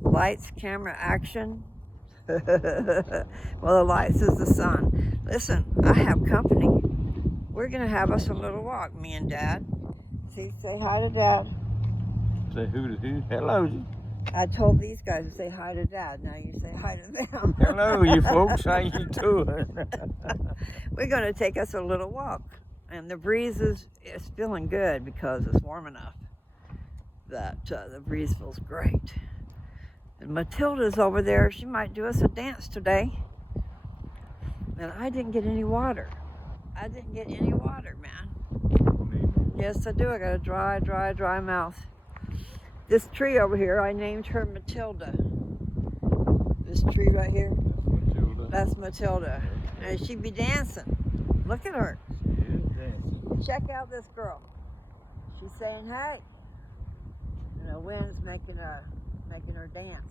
Lights, camera, action. Well, the lights is the sun. Listen, I have company. We're gonna have us a little walk, me and Dad. See, say hi to Dad. Say who to who? Hello. I told these guys to say hi to Dad. Now you say hi to them. Hello, you folks. How you doing? We're gonna take us a little walk, and the breeze is feeling good because it's warm enough that the breeze feels great. And Matilda's over there. She might do us a dance today. And I didn't get any water. Man. Yes, I do. I got a dry mouth. This tree over here, I named her Matilda. This tree right here. That's Matilda. And she'd be dancing. Look at her. Check out this girl. She's saying hey. And the wind's making her dance.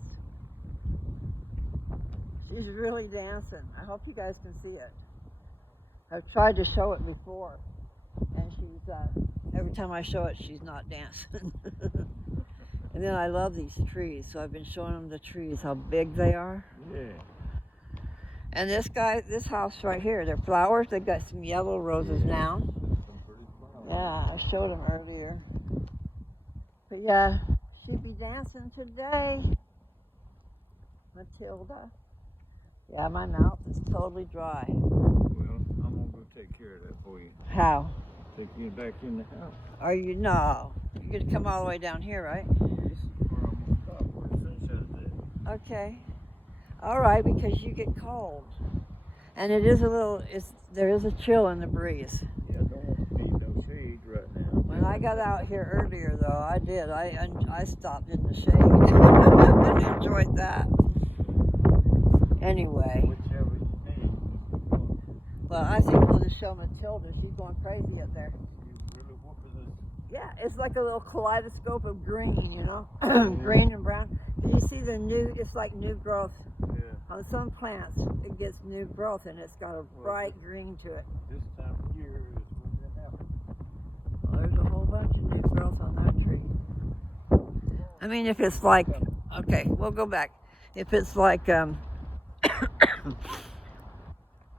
She's really dancing. I hope you guys can see it. I've tried to show it before, and she's every time I show it, she's not dancing. And then I love these trees, so I've been showing them the trees, how big they are. Yeah. And this house right here, they're flowers. They've got some yellow roses now. Yeah, I showed them earlier. But yeah, she'd be dancing today, Matilda. Yeah, my mouth is totally dry. Well, I'm gonna go take care of that for you. How? Take you back in the house. Are you? No. You're gonna come all the way down here, right? This is where I'm gonna stop where the sun sets at. Okay. All right, because you get cold, and it is there is a chill in the breeze. Yeah, I don't need no shade right now. When I got out here earlier, though, I did. I stopped in the shade and enjoyed that. Anyway. Whichever you need. Well, I think we'll just show Matilda. She's going crazy up there. She's really whooping us. Yeah, it's like a little kaleidoscope of green, you know, green and brown. Do you see it's like new growth. Yeah. On some plants, it gets new growth and it's got a bright green to it. This time of year is when that happens. Well, there's a whole bunch of new growth on that tree. I mean, if it's like, okay, we'll go back. If it's like,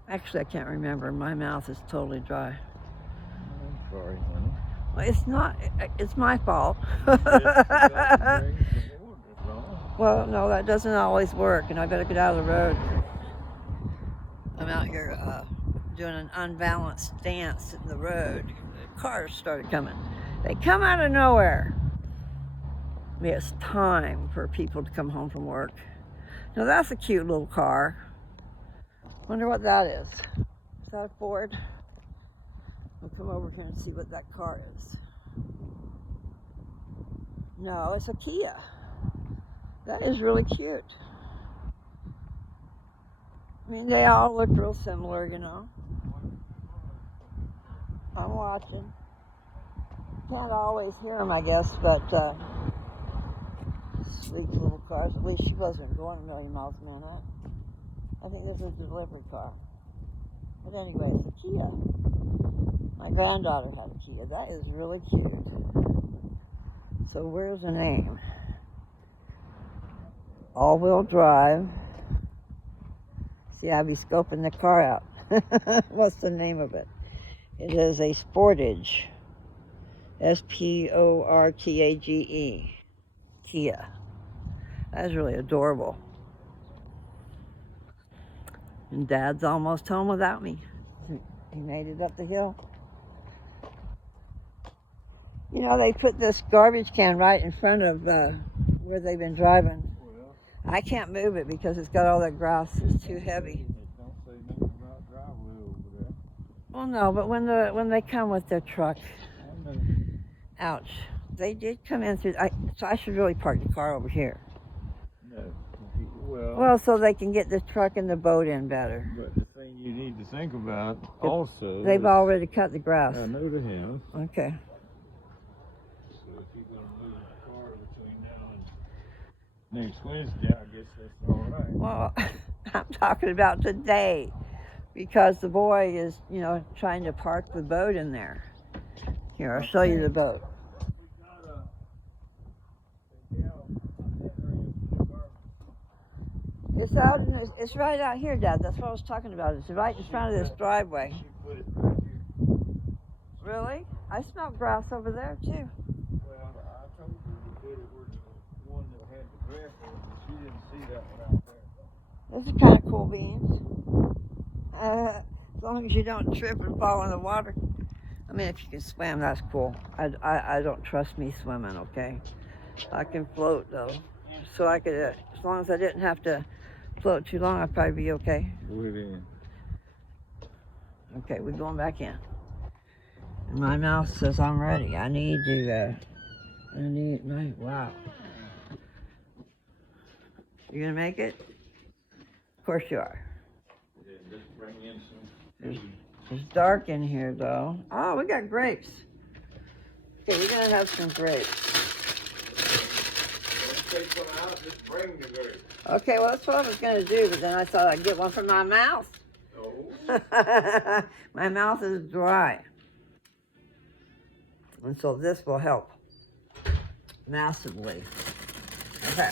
actually, I can't remember. My mouth is totally dry. I'm sorry, honey. Well, it's not. It's my fault. Well, no, that doesn't always work, and I better get out of the road. I'm out here doing an unbalanced dance in the road. The cars started coming. They come out of nowhere. I mean, it's time for people to come home from work. Now, that's a cute little car. Wonder what that is. Is that a Ford? We'll come over here and see what that car is. No, it's a Kia. That is really cute. I mean, they all look real similar, you know. I'm watching. Can't always hear them, I guess, but sweet little cars. At least she wasn't going a million miles a minute. I think this is a delivery car. But anyway, it's a Kia. My granddaughter had a Kia. That is really cute. So where's the name? All-wheel drive. See, I'll be scoping the car out. What's the name of it? It is a Sportage. Sportage. Kia. That's really adorable. And Dad's almost home without me. He made it up the hill. You know, they put this garbage can right in front of where they've been driving. I can't move it because it's got all that grass. It's too heavy. Don't say nothing about driveway over there. Well, no, but when they come with their truck, ouch. They did come in through. So I should really park the car over here. No. Well, so they can get the truck and the boat in better. But the thing you need to think about also. They've already cut the grass. I know they have. Okay. So if you're going to move the car between now and next Wednesday, I guess that's all right. Well, I'm talking about today because the boy is, you know, trying to park the boat in there. Here, I'll show you the boat. We got a gal It's out in this, it's right out here, Dad. That's what I was talking about. It's right in front of this driveway. She put it right here. Really? I smell grass over there too. Well, I told her to put it where the one that had the grass on it, but she didn't see that one out there. This is kind of cool beans. As long as you don't trip and fall in the water. I mean, if you can swim, that's cool. I don't trust me swimming, okay? I can float though. So I could, as long as I didn't have to float too long, I'd probably be okay. We're in. Okay, we're going back in. And my mouth says I'm ready. I need to, wow. You gonna make it? Of course you are. Yeah, just bring in some food. It's dark in here though. Oh, we got grapes. Okay, we're gonna have some grapes. Don't take one out, just bring the grape. Okay, well that's what I was gonna do, but then I thought I'd get one from my mouth. Oh. My mouth is dry. And so this will help massively. Okay.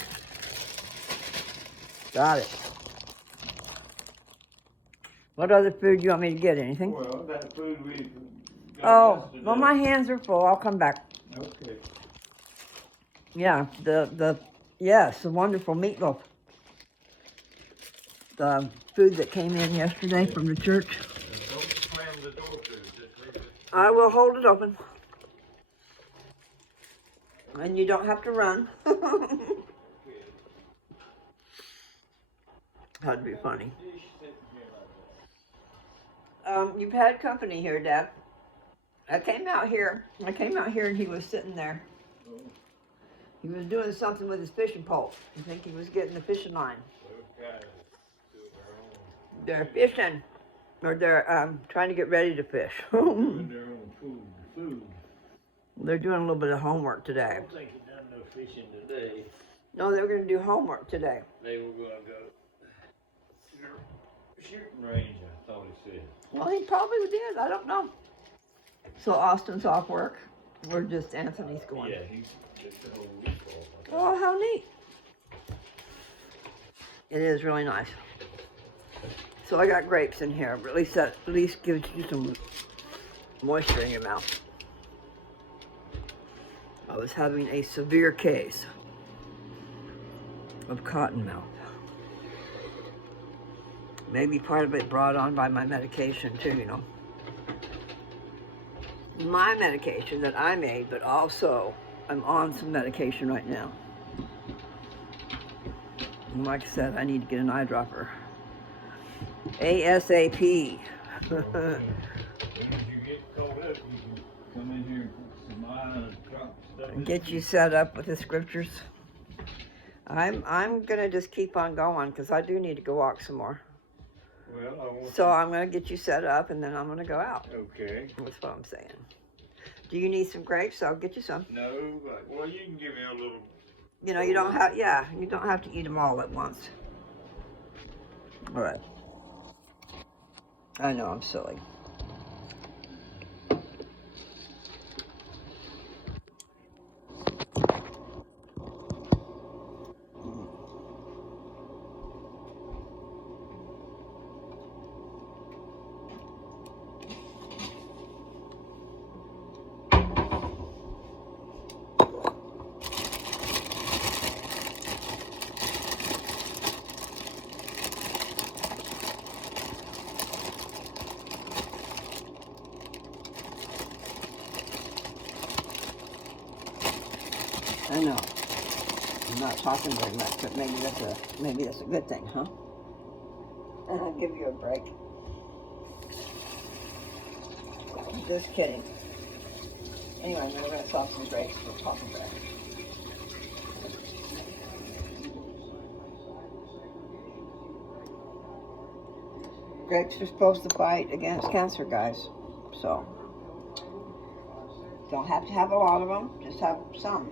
Got it. What other food do you want me to get? Anything? Well, that food we got Oh, yesterday. well my hands are full. I'll come back. Okay. Yeah, yes, the wonderful meatloaf. The food that came in yesterday from the church. And don't slam the door to it, just leave it. I will hold it open. And you don't have to run. That'd be funny. You've had company here, Dad. I came out here and he was sitting there. Oh, He was doing something with his fishing pole. I think he was getting the fishing line. those guys do their own. They're fishing, or they're trying to get ready to fish. Doing their own food. They're doing a little bit of homework I today. don't think he done no fishing today. No, they were going to do homework today. They were going to go to the shooting range, I thought he said. Well, he probably did. I don't know. So Austin's off work. We're just Anthony's going. Yeah, he took the whole week off. I think. Oh, how neat. It is really nice. So I got grapes in here, but at least gives you some moisture in your mouth. I was having a severe case of cotton mouth. Maybe part of it brought on by my medication too, you know. My medication that I made, but also I'm on some medication right now. And like I said, I need to get an eyedropper. ASAP. As you get caught up, you can come in here and put some eye and drop stuff. And get you set up with the scriptures. I'm gonna just keep on going because I do need to go walk some more. Well, I want So I'm gonna get you set up and then I'm gonna go out. Okay. That's what I'm saying. Do you need some grapes? I'll get you some. No, but, well, you can give me a little. You know, you don't have to eat them all at once. All right. I know I'm silly. I know. I'm not talking very much, but maybe that's a good thing, huh? And I'll give you a break. Just kidding. Anyway, we're gonna talk some grapes. We'll talk about it. Grapes are supposed to fight against cancer, guys. So don't have to have a lot of them. Just have some.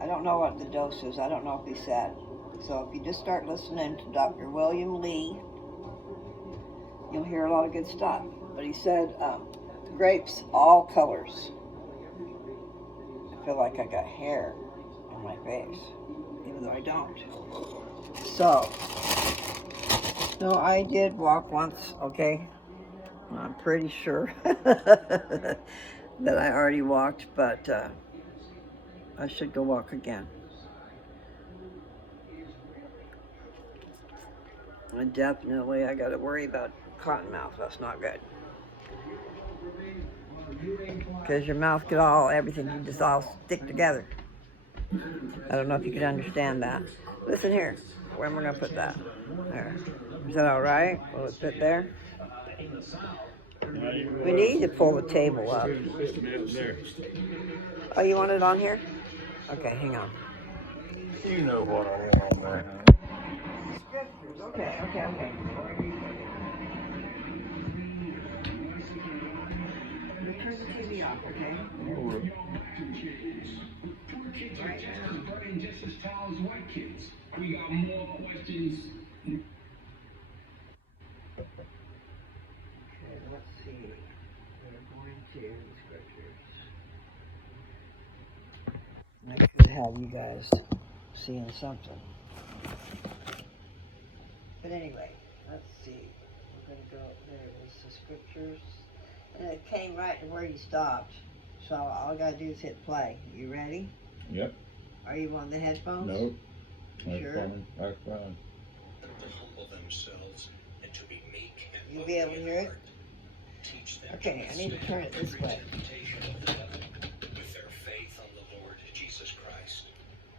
I don't know what the dose is. I don't know if he said. So if you just start listening to Dr. William Lee, you'll hear a lot of good stuff. But he said grapes, all colors. I feel like I got hair on my face. even though I don't. So, no, I did walk once, okay? I'm pretty sure that I already walked, but I should go walk again. And definitely, I got to worry about cottonmouth. That's not good. Because your mouth could everything can just all stick together. I don't know if you can understand that. Listen here. Where am I going to put that? There. Is that all right? Will it fit there? We need to pull the table up. Oh, you want it on here? Okay, hang on. You know what I want on there. Scriptures. Okay. Turn the TV off, okay? Just as tall as white kids. We got more questions. Okay, let's see. We're going to scriptures. I could have you guys seeing something. But anyway, let's see. We're going to go, there it is, the scriptures. And it came right to where you stopped. So all I got to do is hit play. You ready? Yep. Are you on the headphones? Nope. You sure? Fine. That's fine. To humble themselves and to be meek and You'll be able to hear it? Teach them Okay, I need to turn it this way. With their faith on the Lord Jesus Christ.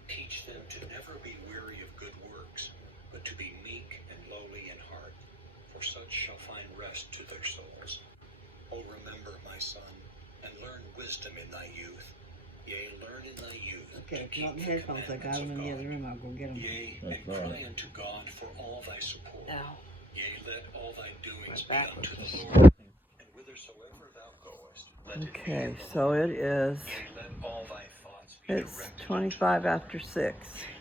Teach them to never be weary of good works, but to be meek and lowly in heart, for such shall find rest to their souls. O remember, my son, and learn wisdom in thy youth. Yea, learn in thy youth. Okay, if not the headphones, I got them in the other room. I'll go get them. Yea, and cry unto God for all thy support. Now. Yea, let all thy doings be Back unto with the this. Lord. And whithersoever thou goest, let it be Okay, of the so Lord. it is. Yea, let all thy thoughts be It's directed 25 after 6. unto thee.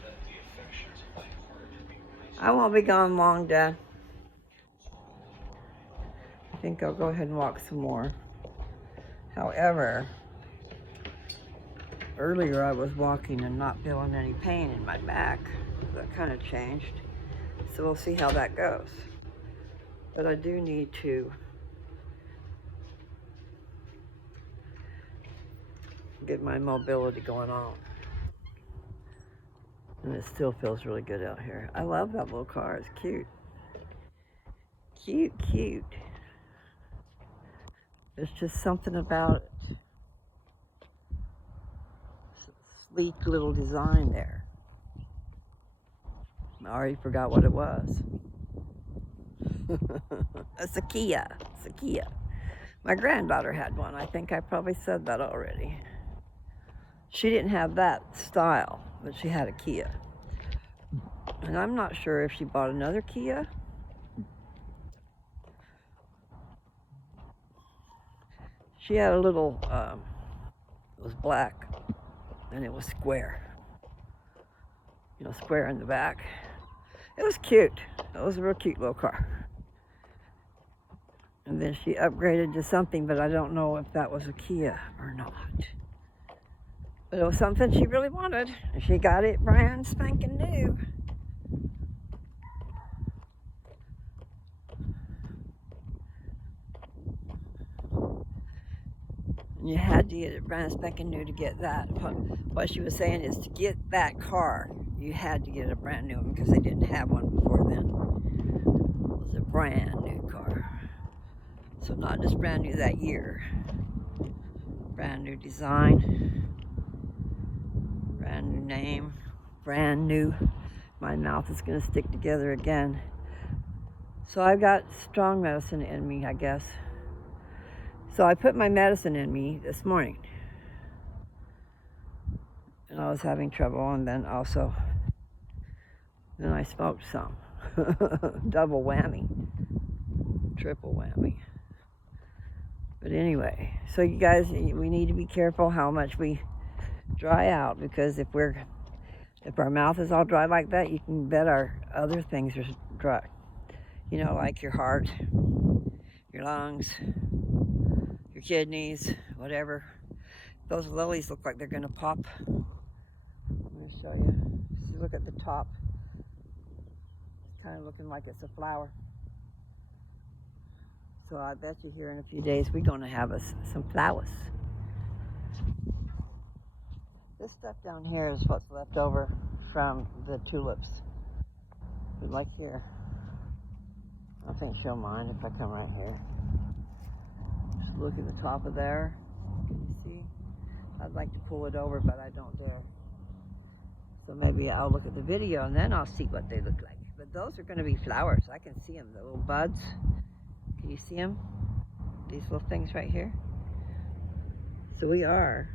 Let the affections of thy heart be raised. I won't be gone long, Dad. I think I'll go ahead and walk some more. However, earlier I was walking and not feeling any pain in my back. That kind of changed. So we'll see how that goes. But I do need to get my mobility going on. And it still feels really good out here. I love that little car. It's cute. Cute. There's just something about it. Sleek little design there. I already forgot what it was. It's a Kia. My granddaughter had one. I think I probably said that already. She didn't have that style, but she had a Kia. And I'm not sure if she bought another Kia. She had a little, it was black, and it was square. You know, square in the back. It was cute. It was a real cute little car. And then she upgraded to something, but I don't know if that was a Kia or not. But it was something she really wanted, and she got it brand spanking new. You had to get it brand spanking new to get that. What she was saying is to get that car, you had to get a brand new one because they didn't have one before then. It was a brand new car. So not just brand new that year. Brand new design. Brand new name. Brand new. My mouth is going to stick together again. So I've got strong medicine in me, I guess. So I put my medicine in me this morning. And I was having trouble, and then I smoked some. Double whammy. Triple whammy. But anyway, so you guys, we need to be careful how much we dry out, because if our mouth is all dry like that, you can bet our other things are dry. You know, like your heart, your lungs, your kidneys, whatever. Those lilies look like they're gonna pop. I'm gonna show you. you look at the top, it's kind of looking like it's a flower. So I bet you here in a few days we're going to have some flowers. This stuff down here is what's left over from the tulips. But like here, I don't think she'll mind if I come right here. Just look at the top of there. Can you see? I'd like to pull it over, but I don't dare. So maybe I'll look at the video and then I'll see what they look like. But those are going to be flowers. I can see them, the little buds. Can you see them? These little things right here. So we're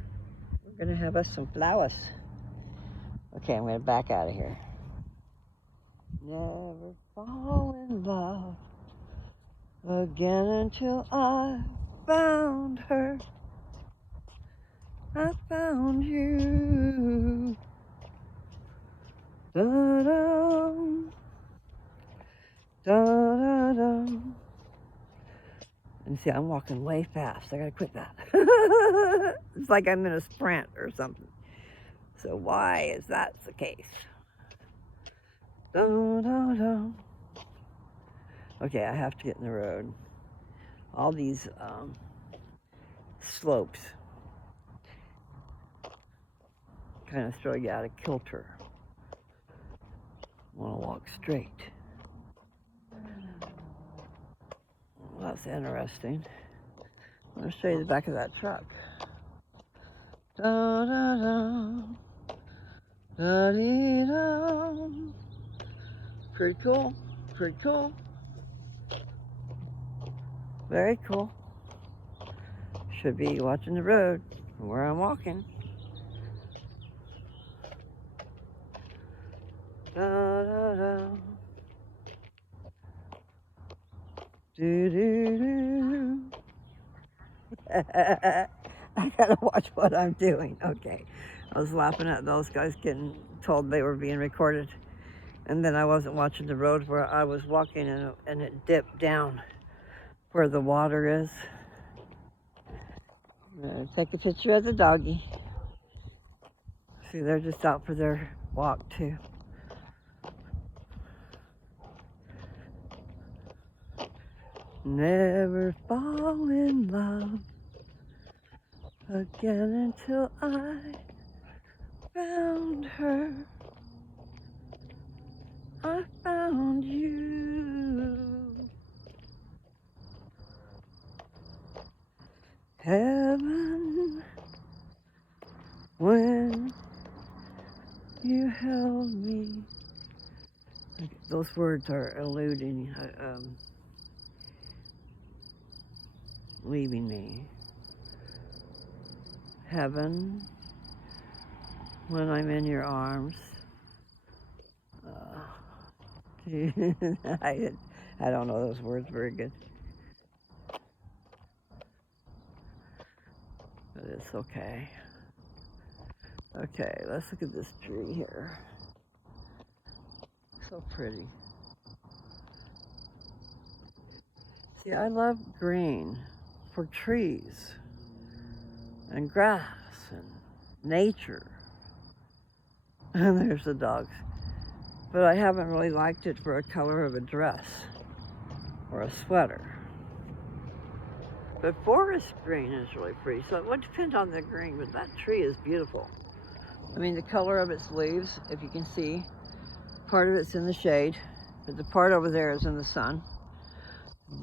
going to have us some flowers. Okay, I'm going to back out of here. Never fall in love again until I found her. I found you. Da-dum, da-da-dum. And see, I'm walking way fast. I gotta quit that. It's like I'm in a sprint or something. So why is that the case? Da-da-dum. Okay, I have to get in the road. All these slopes kind of throw you out of kilter. I want to walk straight. Well, that's interesting. I'm going to show you the back of that truck. Da-da-da. Da-dee-da. Pretty cool. Pretty cool. Very cool. Should be watching the road where I'm walking. Da-da-da. Do-do-do. I gotta watch what I'm doing. Okay. I was laughing at those guys getting told they were being recorded. And then I wasn't watching the road where I was walking and it dipped down where the water is. I'm gonna take a picture of the doggy. See, they're just out for their walk too. Never fall in love again until I found her. I found you. Heaven, when you held me. Those words are eluding, leaving me. Heaven, when I'm in your arms. I don't know those words very good. But it's okay. Okay, let's look at this tree here. So pretty. See, I love green for trees and grass and nature. And there's the dogs. But I haven't really liked it for a color of a dress or a sweater. But forest green is really pretty, so it would depend on the green, but that tree is beautiful. I mean, the color of its leaves, if you can see, part of it's in the shade, but the part over there is in the sun.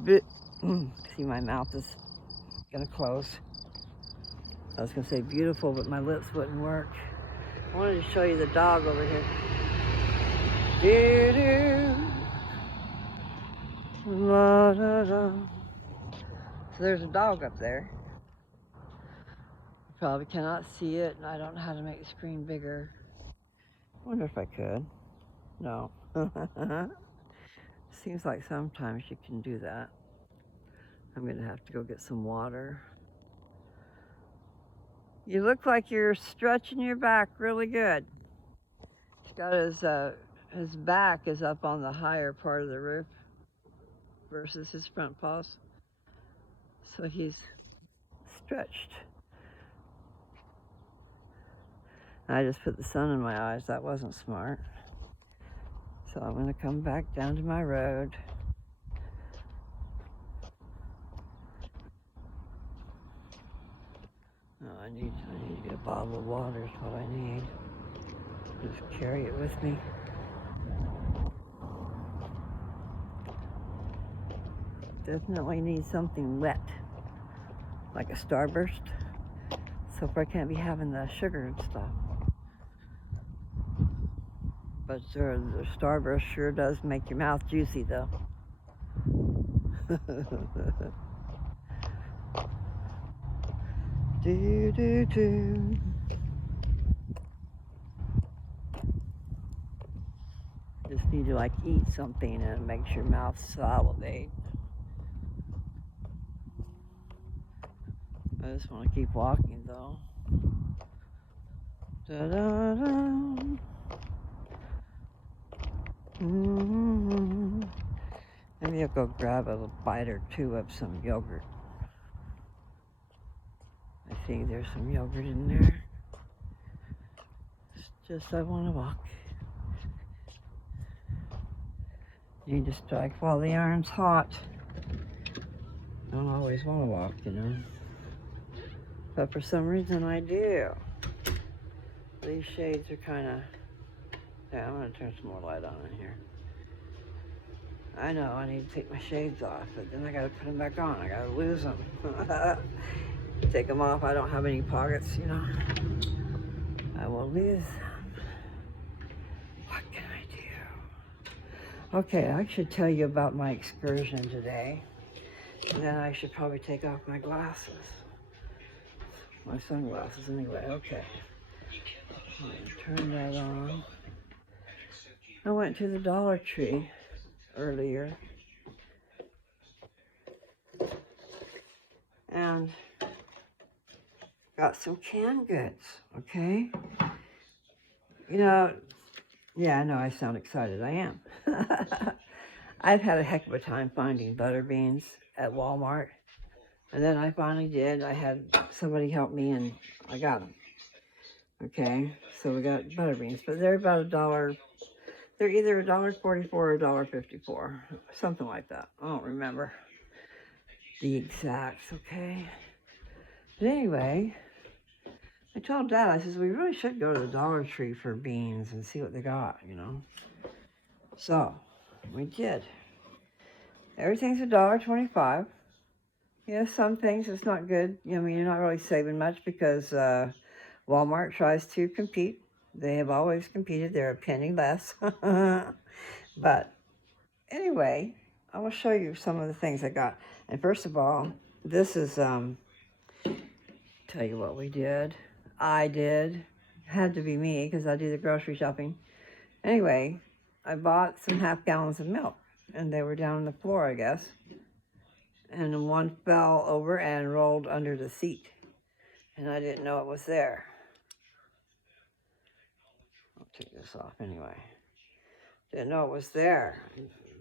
See, my mouth is gonna close. I was gonna say beautiful, but my lips wouldn't work. I wanted to show you the dog over here. Do-do. La-da-da. So there's a dog up there. You probably cannot see it, and I don't know how to make the screen bigger. I wonder if I could. No. Seems like sometimes you can do that. I'm going to have to go get some water. You look like you're stretching your back really good. He's got his back is up on the higher part of the roof versus his front paws. So he's stretched. I just put the sun in my eyes. That wasn't smart. So I'm going to come back down to my road. Oh, I need to get a bottle of water is what I need. Just carry it with me. Definitely need something wet, like a Starburst. So far I can't be having the sugar and stuff. But the Starburst sure does make your mouth juicy though. Do, do, do. Just need to like eat something and it makes your mouth salivate. I just want to keep walking though. Da-da-da. Mm-hmm. Maybe I'll go grab a bite or two of some yogurt. I think there's some yogurt in there. It's just I want to walk. Need to strike while the iron's hot. Don't always want to walk, you know. But for some reason I do. These shades are kind of... Yeah, I'm going to turn some more light on in here. I know I need to take my shades off, but then I got to put them back on. I got to lose them. Take them off. I don't have any pockets, you know. I will lose them. What can I do? Okay, I should tell you about my excursion today. And then I should probably take off my glasses. My sunglasses anyway. Okay. Turn that on. I went to the Dollar Tree earlier. And got some canned goods, okay? You know, yeah, I know I sound excited. I am. I've had a heck of a time finding butter beans at Walmart. And then I finally did. I had somebody help me and I got them. Okay, so we got butter beans, but they're about $1. They're either $1.44 or $1.54, something like that. I don't remember the exacts, okay? But anyway, I told Dad, I says, we really should go to the Dollar Tree for beans and see what they got, you know? So, we did. Everything's $1.25. Yeah, some things it's not good. I mean, you're not really saving much because Walmart tries to compete. They have always competed. They're a penny less. But anyway, I will show you some of the things I got. And first of all, this is, tell you what we did. I did. Had to be me because I do the grocery shopping. Anyway, I bought some half gallons of milk. And they were down on the floor, I guess. And one fell over and rolled under the seat. And I didn't know it was there. I'll take this off anyway. Didn't know it was there.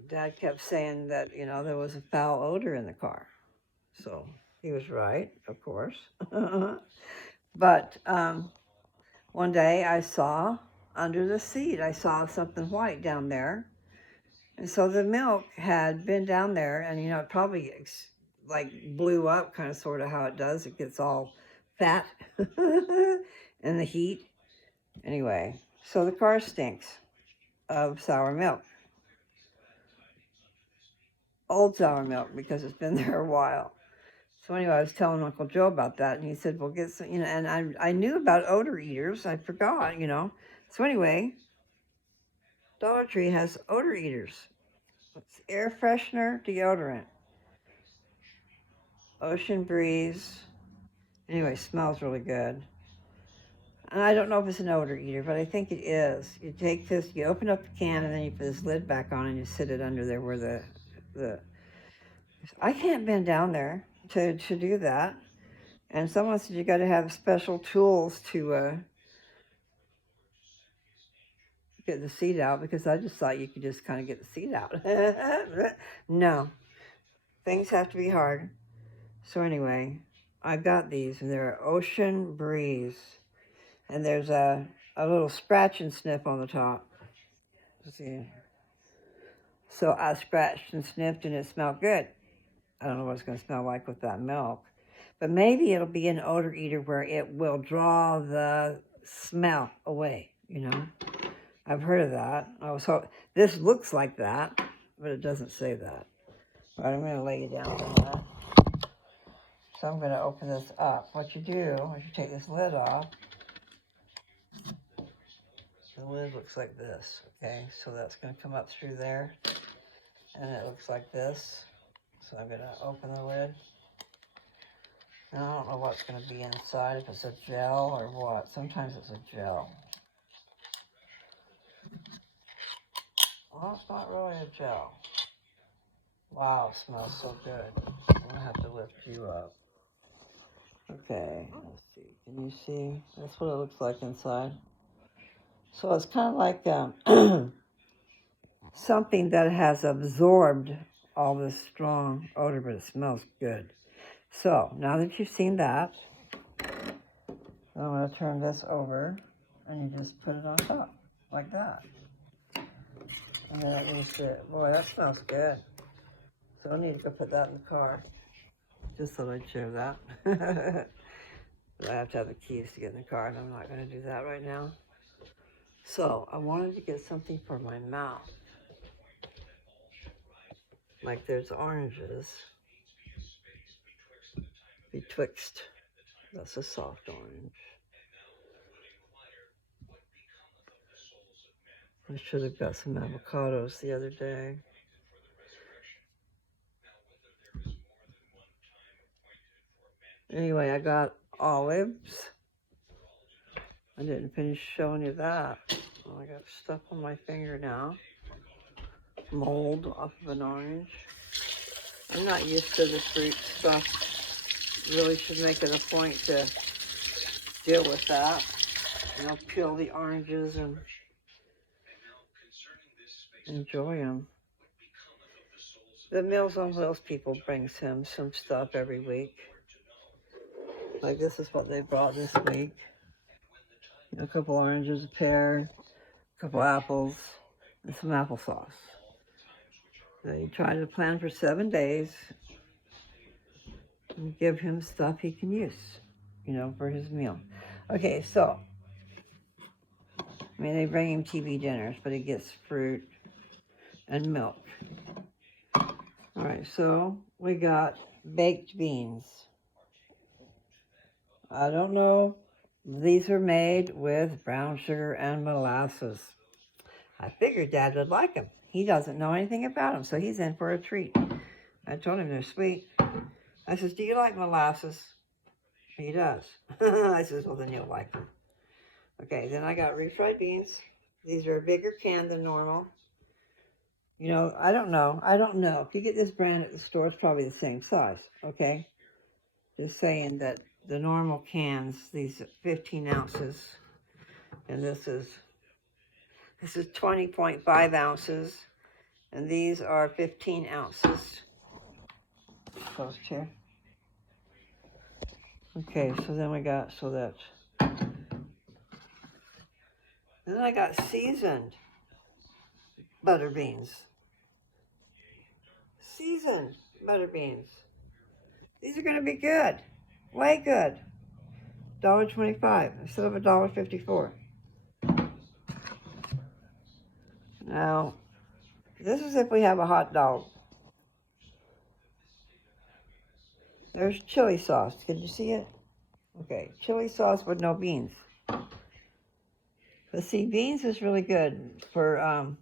Dad kept saying that, you know, there was a foul odor in the car. So he was right, of course. But one day I saw under the seat, I saw something white down there. And so the milk had been down there and, you know, it probably like blew up, kind of sort of how it does. It gets all fat in the heat. Anyway, so the car stinks of sour milk. Old sour milk because it's been there a while. So anyway, I was telling Uncle Joe about that, and he said, well, get some, you know, and I knew about odor eaters. I forgot, you know. So anyway, Dollar Tree has odor eaters. It's air freshener, deodorant. Ocean Breeze. Anyway, smells really good. And I don't know if it's an odor eater, but I think it is. You take this, you open up the can, and then you put this lid back on, and you sit it under there where the I can't bend down there to do that. And someone said you got to have special tools to get the seat out, because I just thought you could just kind of get the seat out. No, things have to be hard. So anyway, I got these, and they're Ocean Breeze. And there's a little scratch and sniff on the top. See? So I scratched and sniffed and it smelled good. I don't know what it's going to smell like with that milk. But maybe it'll be an odor eater where it will draw the smell away, you know? I've heard of that. This looks like that, but it doesn't say that. All right, I'm going to lay you down on that. So I'm going to open this up. What you do is you take this lid off. The lid looks like this, okay? So that's going to come up through there. And it looks like this. So I'm going to open the lid. And I don't know what's going to be inside, if it's a gel or what. Sometimes it's a gel. Well, it's not really a gel. Wow, it smells so good. I'm going to have to lift you up. Okay, let's see. Can you see? That's what it looks like inside. So it's kind of like something that has absorbed all this strong odor, but it smells good. So now that you've seen that, I'm going to turn this over and you just put it on top like that. And then it needs to, boy, that smells good. So I need to go put that in the car. Just thought I'd share that. But I have to have the keys to get in the car, and I'm not going to do that right now. So I wanted to get something for my mouth. Like there's oranges. Betwixt. That's a soft orange. I should have got some avocados the other day. Anyway, I got olives. I didn't finish showing you that. Well, I got stuff on my finger now. Mold off of an orange. I'm not used to the fruit stuff. Really should make it a point to deal with that. You know, peel the oranges and enjoy them. The Meals on Wheels people brings him some stuff every week. Like this is what they brought this week. A couple oranges, a pear, a couple apples, and some applesauce. Now you try to plan for 7 days and give him stuff he can use, you know, for his meal. Okay, so, I mean, they bring him TV dinners, but he gets fruit and milk. All right, so we got baked beans. I don't know. These are made with brown sugar and molasses. I figured Dad would like them. He doesn't know anything about them, so he's in for a treat. I told him they're sweet. I says, do you like molasses? He does. I says, well, then you'll like them. Okay, then I got refried beans. These are a bigger can than normal. You know, I don't know. If you get this brand at the store, it's probably the same size, okay? Just saying that the normal cans, these 15 ounces, and this is 20.5 ounces, and these are 15 ounces. Close here. Okay, so then we got, then I got seasoned butter beans. Seasoned butter beans. These are going to be good. Way good. $1.25 instead of $1.54. Now, this is if we have a hot dog. There's chili sauce. Can you see it? Okay, chili sauce with no beans. But see, beans is really good for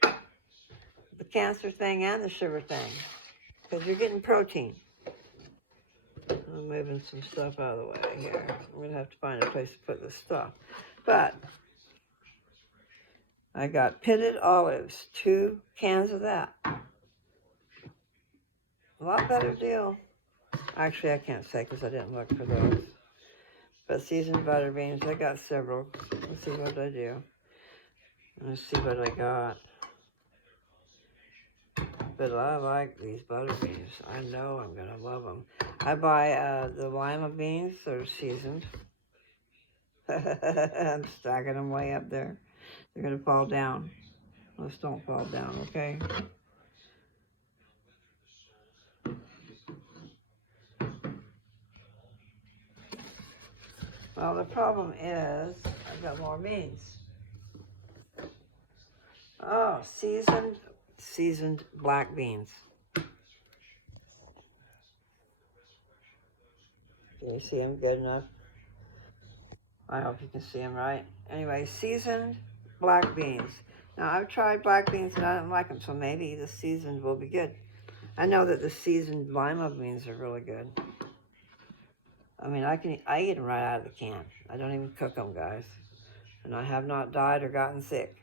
the cancer thing and the sugar thing, because you're getting protein. I'm moving some stuff out of the way here. I'm going to have to find a place to put this stuff. But I got pitted olives, 2 cans of that. A lot better deal. Actually, I can't say because I didn't look for those. But seasoned butter beans, I got several. Let's see what I do. Let's see what I got. But I like these butter beans. I know I'm going to love them. I buy the lima beans that are seasoned. I'm stacking them way up there. They're gonna fall down. Let's don't fall down, okay? Well, the problem is I've got more beans. Oh, seasoned black beans. Can you see them good enough? I hope you can see them right. Anyway, seasoned black beans. Now, I've tried black beans and I don't like them, so maybe the seasoned will be good. I know that the seasoned lima beans are really good. I mean, I eat them right out of the can. I don't even cook them, guys. And I have not died or gotten sick.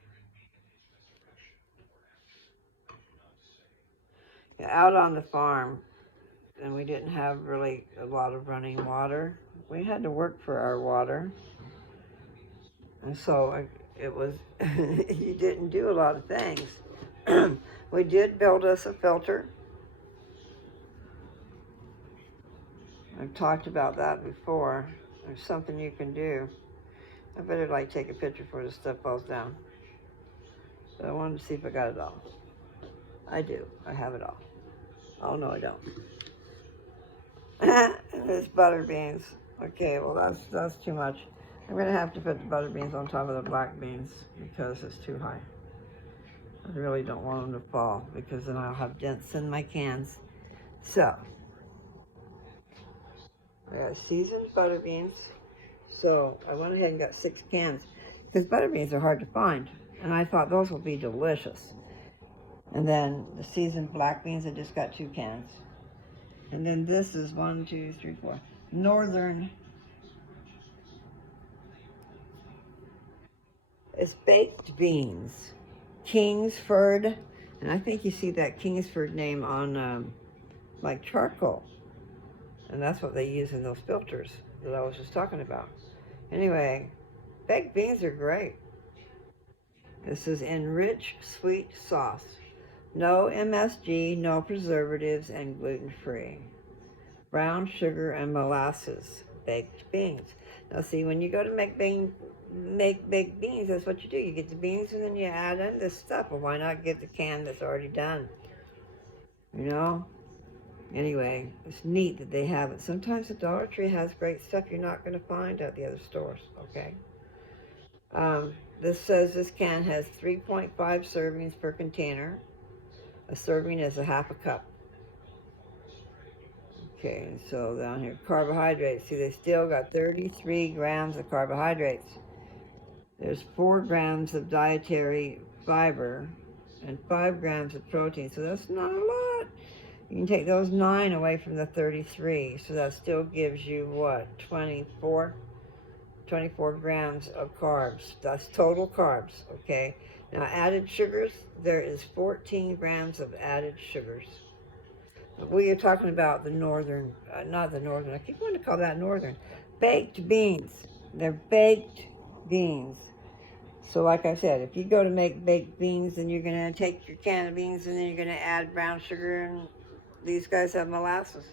Out on the farm, and we didn't have really a lot of running water. We had to work for our water. And so it was, you didn't do a lot of things. We did build us a filter. I've talked about that before. There's something you can do. I better like take a picture before the stuff falls down. But I wanted to see if I got it all. I do. I have it all. Oh, no, I don't. And there's butter beans. Okay, well, that's too much. I'm going to have to put the butter beans on top of the black beans because it's too high. I really don't want them to fall because then I'll have dents in my cans. So, I got seasoned butter beans. So, I went ahead and got 6 cans because butter beans are hard to find. And I thought those will be delicious. And then the seasoned black beans, I just got 2 cans. And then this is 1, 2, 3, 4. Northern. It's baked beans. Kingsford. And I think you see that Kingsford name on like charcoal. And that's what they use in those filters that I was just talking about. Anyway, baked beans are great. This is enriched sweet sauce. No MSG, no preservatives, and gluten-free. Brown sugar and molasses, baked beans. Now see, when you go to make baked beans, that's what you do. You get the beans and then you add in this stuff. Well, why not get the can that's already done? You know? Anyway, it's neat that they have it. Sometimes the Dollar Tree has great stuff you're not going to find at the other stores, okay? This says this can has 3.5 servings per container. A serving is a half a cup. Okay, so down here, carbohydrates. See, they still got 33 grams of carbohydrates. There's 4 grams of dietary fiber and 5 grams of protein. So that's not a lot. You can take those 9 away from the 33. So that still gives you what? 24 grams of carbs. That's total carbs, okay? Now, added sugars, there is 14 grams of added sugars. We are talking about the northern, not the northern, I keep wanting to call that northern. Baked beans. They're baked beans. So like I said, if you go to make baked beans, then you're going to take your can of beans and then you're going to add brown sugar, and these guys have molasses.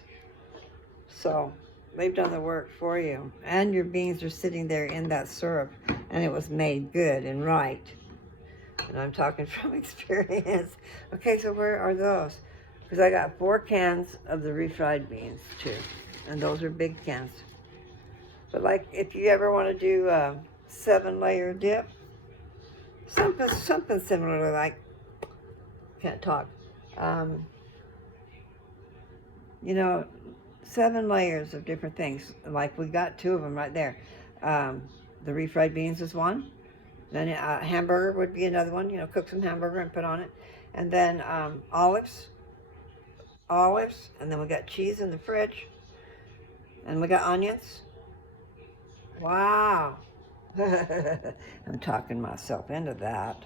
So they've done the work for you. And your beans are sitting there in that syrup, and it was made good and right. And I'm talking from experience. Okay, so where are those? Because I got 4 cans of the refried beans, too. And those are big cans. But, like, if you ever want to do a 7-layer dip, something similar to, like, can't talk. You know, 7 layers of different things. Like, we got 2 of them right there. The refried beans is one. Then hamburger would be another one. You know, cook some hamburger and put on it. And then olives, and then we got cheese in the fridge, and we got onions. Wow. I'm talking myself into that.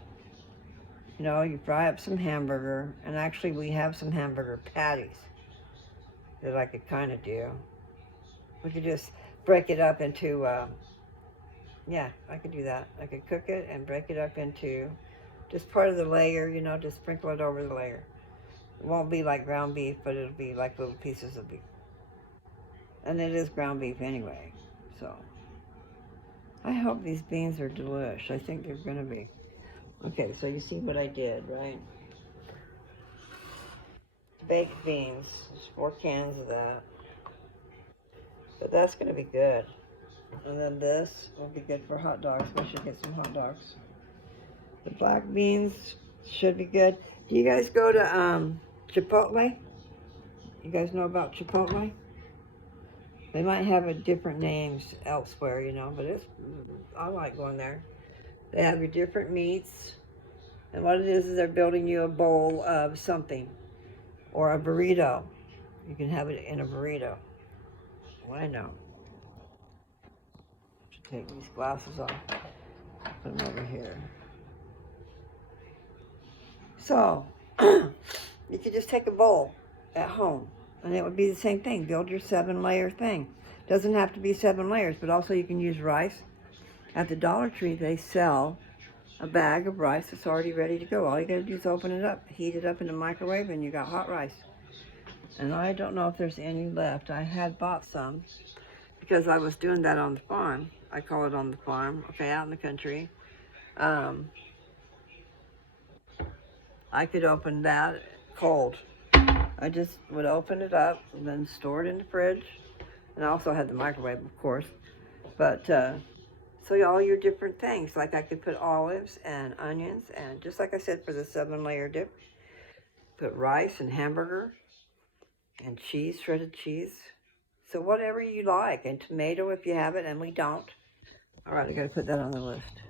You know, you fry up some hamburger, and actually we have some hamburger patties that I could kind of do. We could just break it up into, yeah, I could do that. I could cook it and break it up into just part of the layer, you know, just sprinkle it over the layer. It won't be like ground beef, but it'll be like little pieces of beef. And it is ground beef anyway, so. I hope these beans are delish. I think they're gonna be. Okay, so you see what I did, right? Baked beans. There's 4 cans of that. But that's gonna be good. And then this will be good for hot dogs. We should get some hot dogs. The black beans should be good. Do you guys go to Chipotle? You guys know about Chipotle? They might have a different names elsewhere, you know, but I like going there. They have your different meats, and what it is they're building you a bowl of something, or a burrito. You can have it in a burrito. Well, I know. Take these glasses off. Put them over here. So, you could just take a bowl at home, and it would be the same thing. Build your 7-layer thing. Doesn't have to be 7 layers, but also you can use rice. At the Dollar Tree, they sell a bag of rice that's already ready to go. All you gotta do is open it up, heat it up in the microwave, and you got hot rice. And I don't know if there's any left. I had bought some because I was doing that on the farm. I call it on the farm, okay, out in the country. I could open that cold. I just would open it up and then store it in the fridge. And I also had the microwave, of course. But, so all your different things, like I could put olives and onions, and just like I said for the 7-layer dip, put rice and hamburger and cheese, shredded cheese. So whatever you like, and tomato if you have it, and we don't. All right, I gotta put that on the list.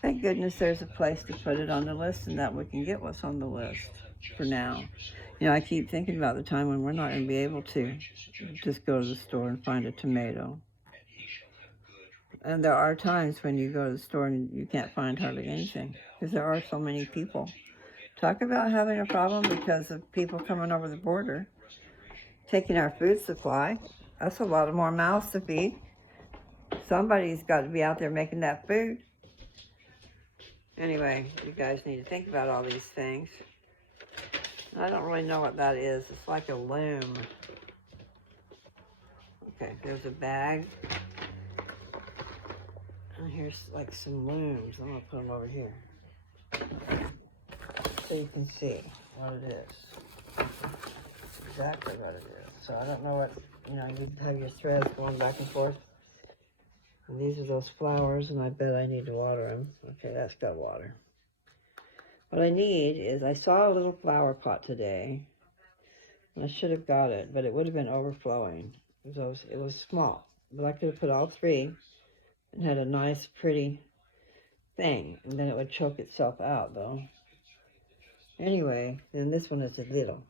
Thank goodness there's a place to put it on the list and that we can get what's on the list for now. You know, I keep thinking about the time when we're not going to be able to just go to the store and find a tomato. And there are times when you go to the store and you can't find hardly anything because there are so many people. Talk about having a problem because of people coming over the border, taking our food supply. That's a lot of more mouths to feed. Somebody's got to be out there making that food. Anyway, you guys need to think about all these things. I don't really know what that is. It's like a loom. Okay, there's a bag. And here's like some looms. I'm going to put them over here. So you can see what it is. Exactly what it is. So I don't know what, you know, you have your threads going back and forth. And these are those flowers, and I bet I need to water them. Okay, that's got water. What I need is, I saw a little flower pot today. And I should have got it, but it would have been overflowing. It was small, but I could have put all 3 and had a nice, pretty thing. And then it would choke itself out, though. Anyway, then this one is a little.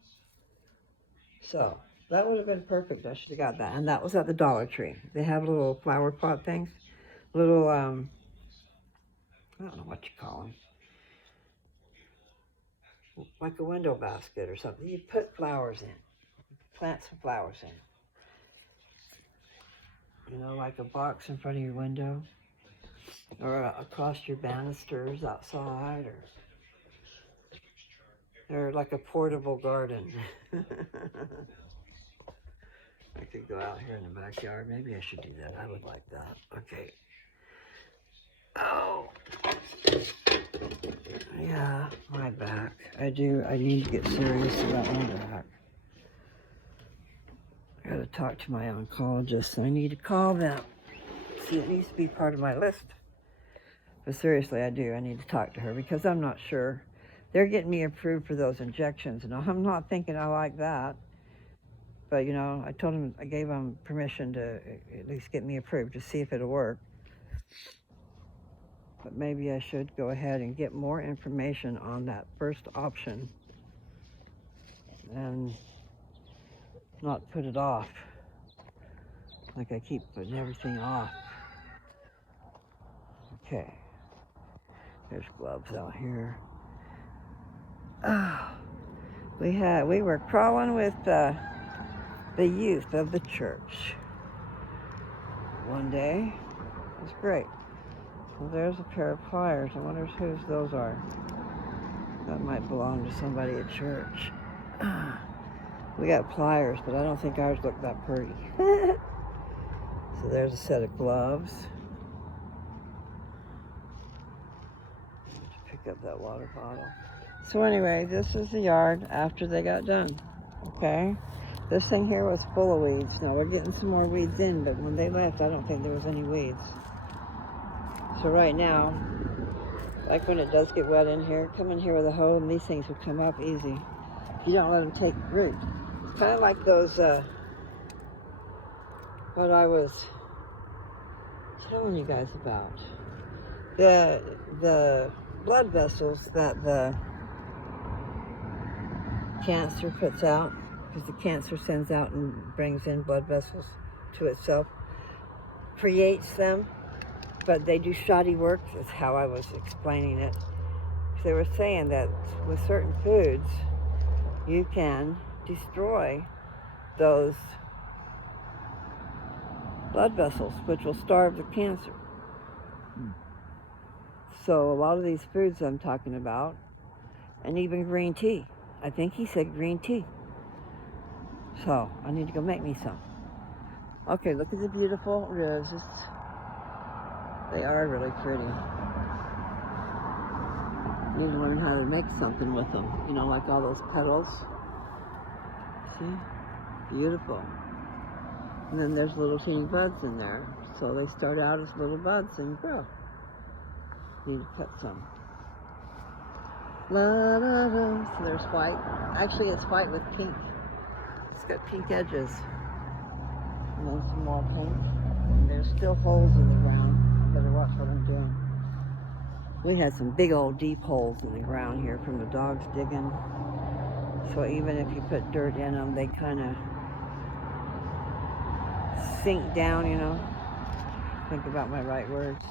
So, that would have been perfect. I should have got that. And that was at the Dollar Tree. They have little flower pot things. Little, I don't know what you call them. Like a window basket or something. You put flowers in. Plant some flowers in. You know, like a box in front of your window. Or across your banisters outside. Or like a portable garden. I could go out here in the backyard. Maybe I should do that. I would like that. Okay. Oh. Yeah, my back. I need to get serious about my back. I gotta talk to my oncologist. I need to call them. See, it needs to be part of my list. But seriously, I do. I need to talk to her because I'm not sure. They're getting me approved for those injections, and I'm not thinking I like that. But, you know, I gave them permission to at least get me approved to see if it'll work. But maybe I should go ahead and get more information on that first option and not put it off. Like I keep putting everything off. Okay. There's gloves out here. Oh, we were crawling with the youth of the church one day. It was great. Well, there's a pair of pliers. I wonder whose those are. That might belong to somebody at church. We got pliers, but I don't think ours look that pretty. So there's a set of gloves. pick up that water bottle. So anyway, this is the yard after they got done. Okay? This thing here was full of weeds. Now we're getting some more weeds in, but when they left, I don't think there was any weeds. So right now, like when it does get wet in here, come in here with a hoe and these things will come up easy. If you don't let them take root. It's kind of like those, what I was telling you guys about. The blood vessels that the cancer puts out, because the cancer sends out and brings in blood vessels to itself, creates them, but they do shoddy work, is how I was explaining it. They were saying that with certain foods, you can destroy those blood vessels, which will starve the cancer. So a lot of these foods I'm talking about, and even green tea. I think he said green tea. So I need to go make me some. Okay, look at the beautiful roses. They are really pretty. Need to learn how to make something with them. You know, like all those petals. See? Beautiful. And then there's little teeny buds in there. So they start out as little buds and grow. Need to cut some. La, la, la. So there's white. Actually, it's white with pink. It's got pink edges. And then some more pink. And there's still holes in the ground. I better watch what I'm doing. We had some big old deep holes in the ground here from the dogs digging. So even if you put dirt in them, they kind of sink down, you know. Think about my right words.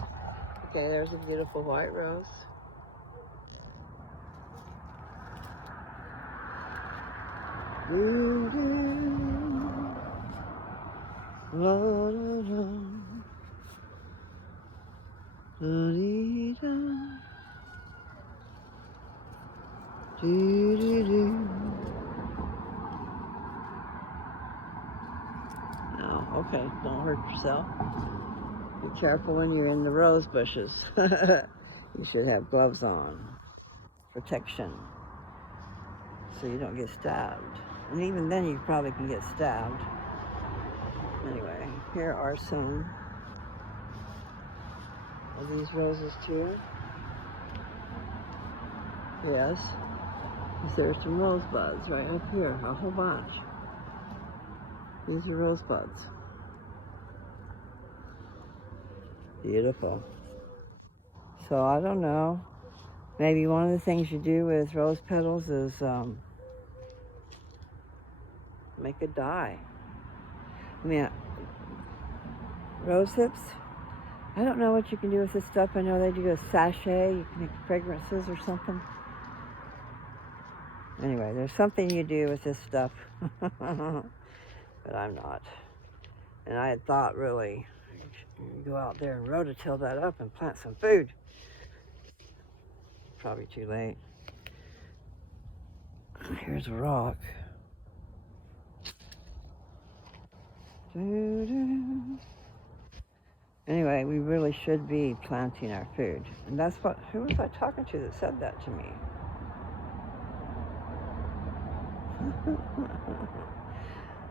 Okay, there's a beautiful white rose. La, la, la. Da-dee-da. Dee-dee-dee. No, okay, don't hurt yourself. Be careful when you're in the rose bushes. You should have gloves on. Protection. So you don't get stabbed. And even then you probably can get stabbed. Anyway, here are some of these roses too. Yes. There's some rosebuds right up here, a whole bunch. These are rosebuds. Beautiful. So I don't know. Maybe one of the things you do with rose petals is make a dye. I mean, rose hips. I don't know what you can do with this stuff. I know they do a sachet. You can make fragrances or something. Anyway, there's something you do with this stuff. But I'm not. And I had thought, really, go out there and rototill that up and plant some food. Probably too late. Here's a rock. Anyway, we really should be planting our food. And that's what, who was I talking to that said that to me?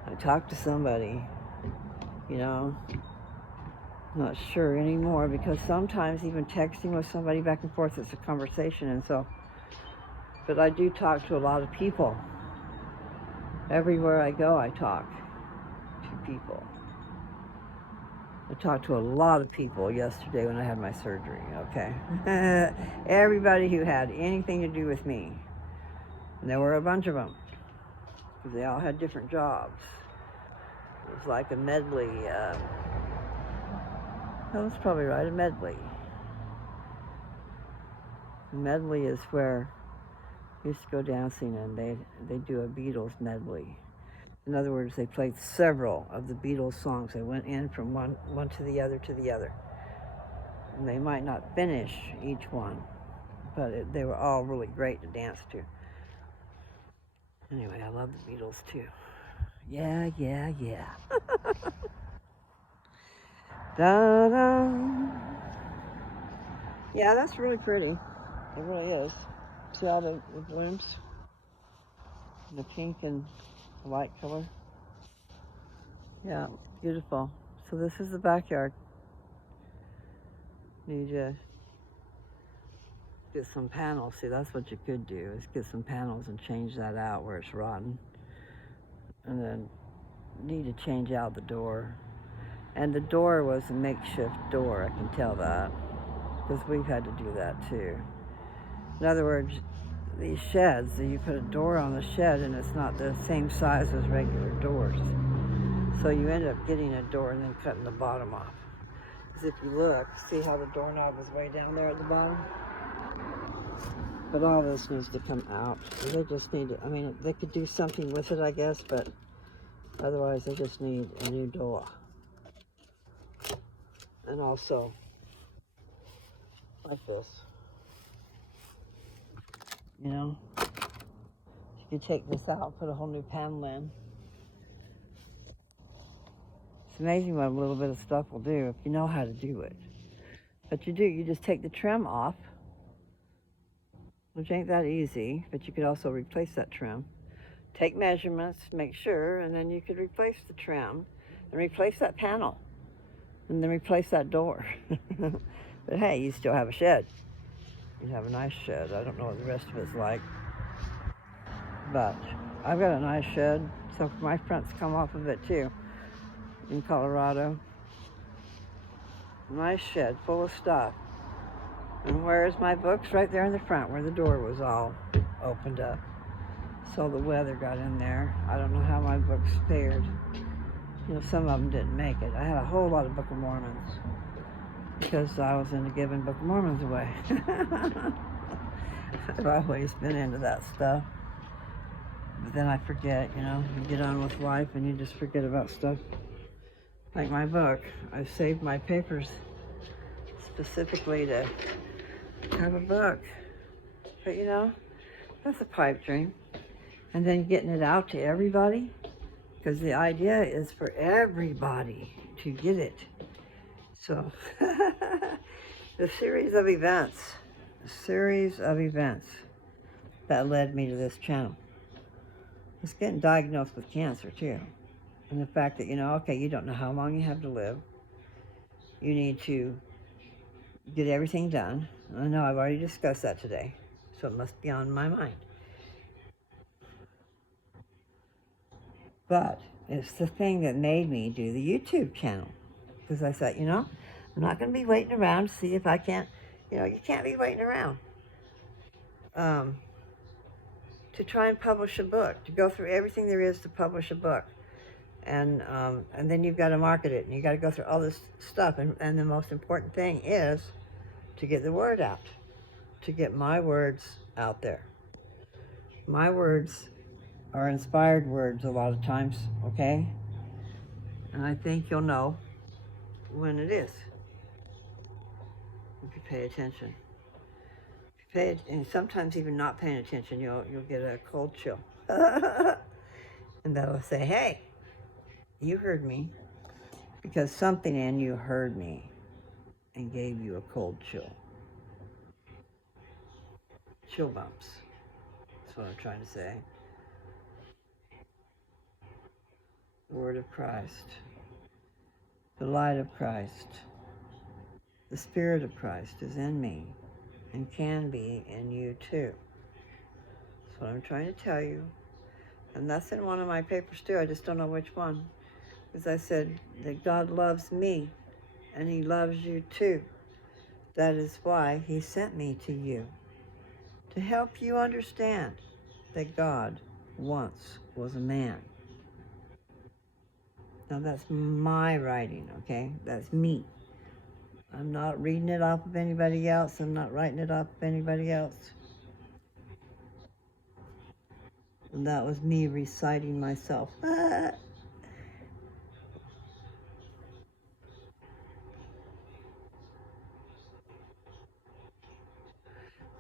I talked to somebody, you know, not sure anymore, because sometimes even texting with somebody back and forth, it's a conversation. And so, but I do talk to a lot of people. Everywhere I go, I talk to people. I talked to a lot of people yesterday when I had my surgery, okay? Everybody who had anything to do with me. And there were a bunch of them, because they all had different jobs. It was like a medley, that was probably right, a medley. A medley is where I used to go dancing and they do a Beatles medley. In other words, they played several of the Beatles songs. They went in from one to the other to the other. And they might not finish each one, but they were all really great to dance to. Anyway, I love the Beatles too. Yeah, yeah, yeah. Da-da. Yeah, that's really pretty. It really is. See all the blooms? The pink and the white color? Yeah, beautiful. So this is the backyard. Need to get some panels. See, that's what you could do, is get some panels and change that out where it's rotten. And then need to change out the door. And the door was a makeshift door, I can tell that, because we've had to do that too. In other words, these sheds, you put a door on the shed and it's not the same size as regular doors. So you end up getting a door and then cutting the bottom off. Because if you look, see how the doorknob is way down there at the bottom? But all this needs to come out. They just need to, I mean, they could do something with it, I guess, but otherwise they just need a new door. And also, like this. You know? You could take this out, put a whole new panel in. It's amazing what a little bit of stuff will do if you know how to do it. But you just take the trim off, which ain't that easy, but you could also replace that trim. Take measurements, make sure, and then you could replace the trim and replace that panel and then replace that door. But hey, you still have a shed. You have a nice shed. I don't know what the rest of it's like, but I've got a nice shed. So my fronts come off of it too in Colorado. Nice shed full of stuff. And where's my books? Right there in the front where the door was all opened up. So the weather got in there. I don't know how my books fared. You know, some of them didn't make it. I had a whole lot of Book of Mormons because I was into giving Book of Mormons away. I've always been into that stuff. But then I forget, you know, you get on with life and you just forget about stuff. Like my book, I've saved my papers specifically to have a book. But you know, that's a pipe dream. And then getting it out to everybody, because the idea is for everybody to get it. So, the series of events that led me to this channel. It's getting diagnosed with cancer too. And the fact that, you know, okay, you don't know how long you have to live. You need to get everything done. I know I've already discussed that today, so it must be on my mind. But it's the thing that made me do the YouTube channel. Because I thought, you know, I'm not going to be waiting around to see if I can't, you know, you can't be waiting around to try and publish a book, to go through everything there is to publish a book. And then you've got to market it, and you've got to go through all this stuff. And the most important thing is to get the word out, to get my words out there. My words are inspired words a lot of times, okay? And I think you'll know when it is, if you pay attention. If you pay, and sometimes even not paying attention, you'll get a cold chill. And that'll say, hey, you heard me, because something in you heard me and gave you a cold chill. Chill bumps. That's what I'm trying to say. The word of Christ, the light of Christ, the Spirit of Christ is in me and can be in you too. That's what I'm trying to tell you. And that's in one of my papers too. I just don't know which one. Because I said that God loves me and He loves you too. That is why He sent me to you, to help you understand that God once was a man. Now that's my writing, okay? That's me. I'm not reading it off of anybody else. I'm not writing it off of anybody else. And that was me reciting myself.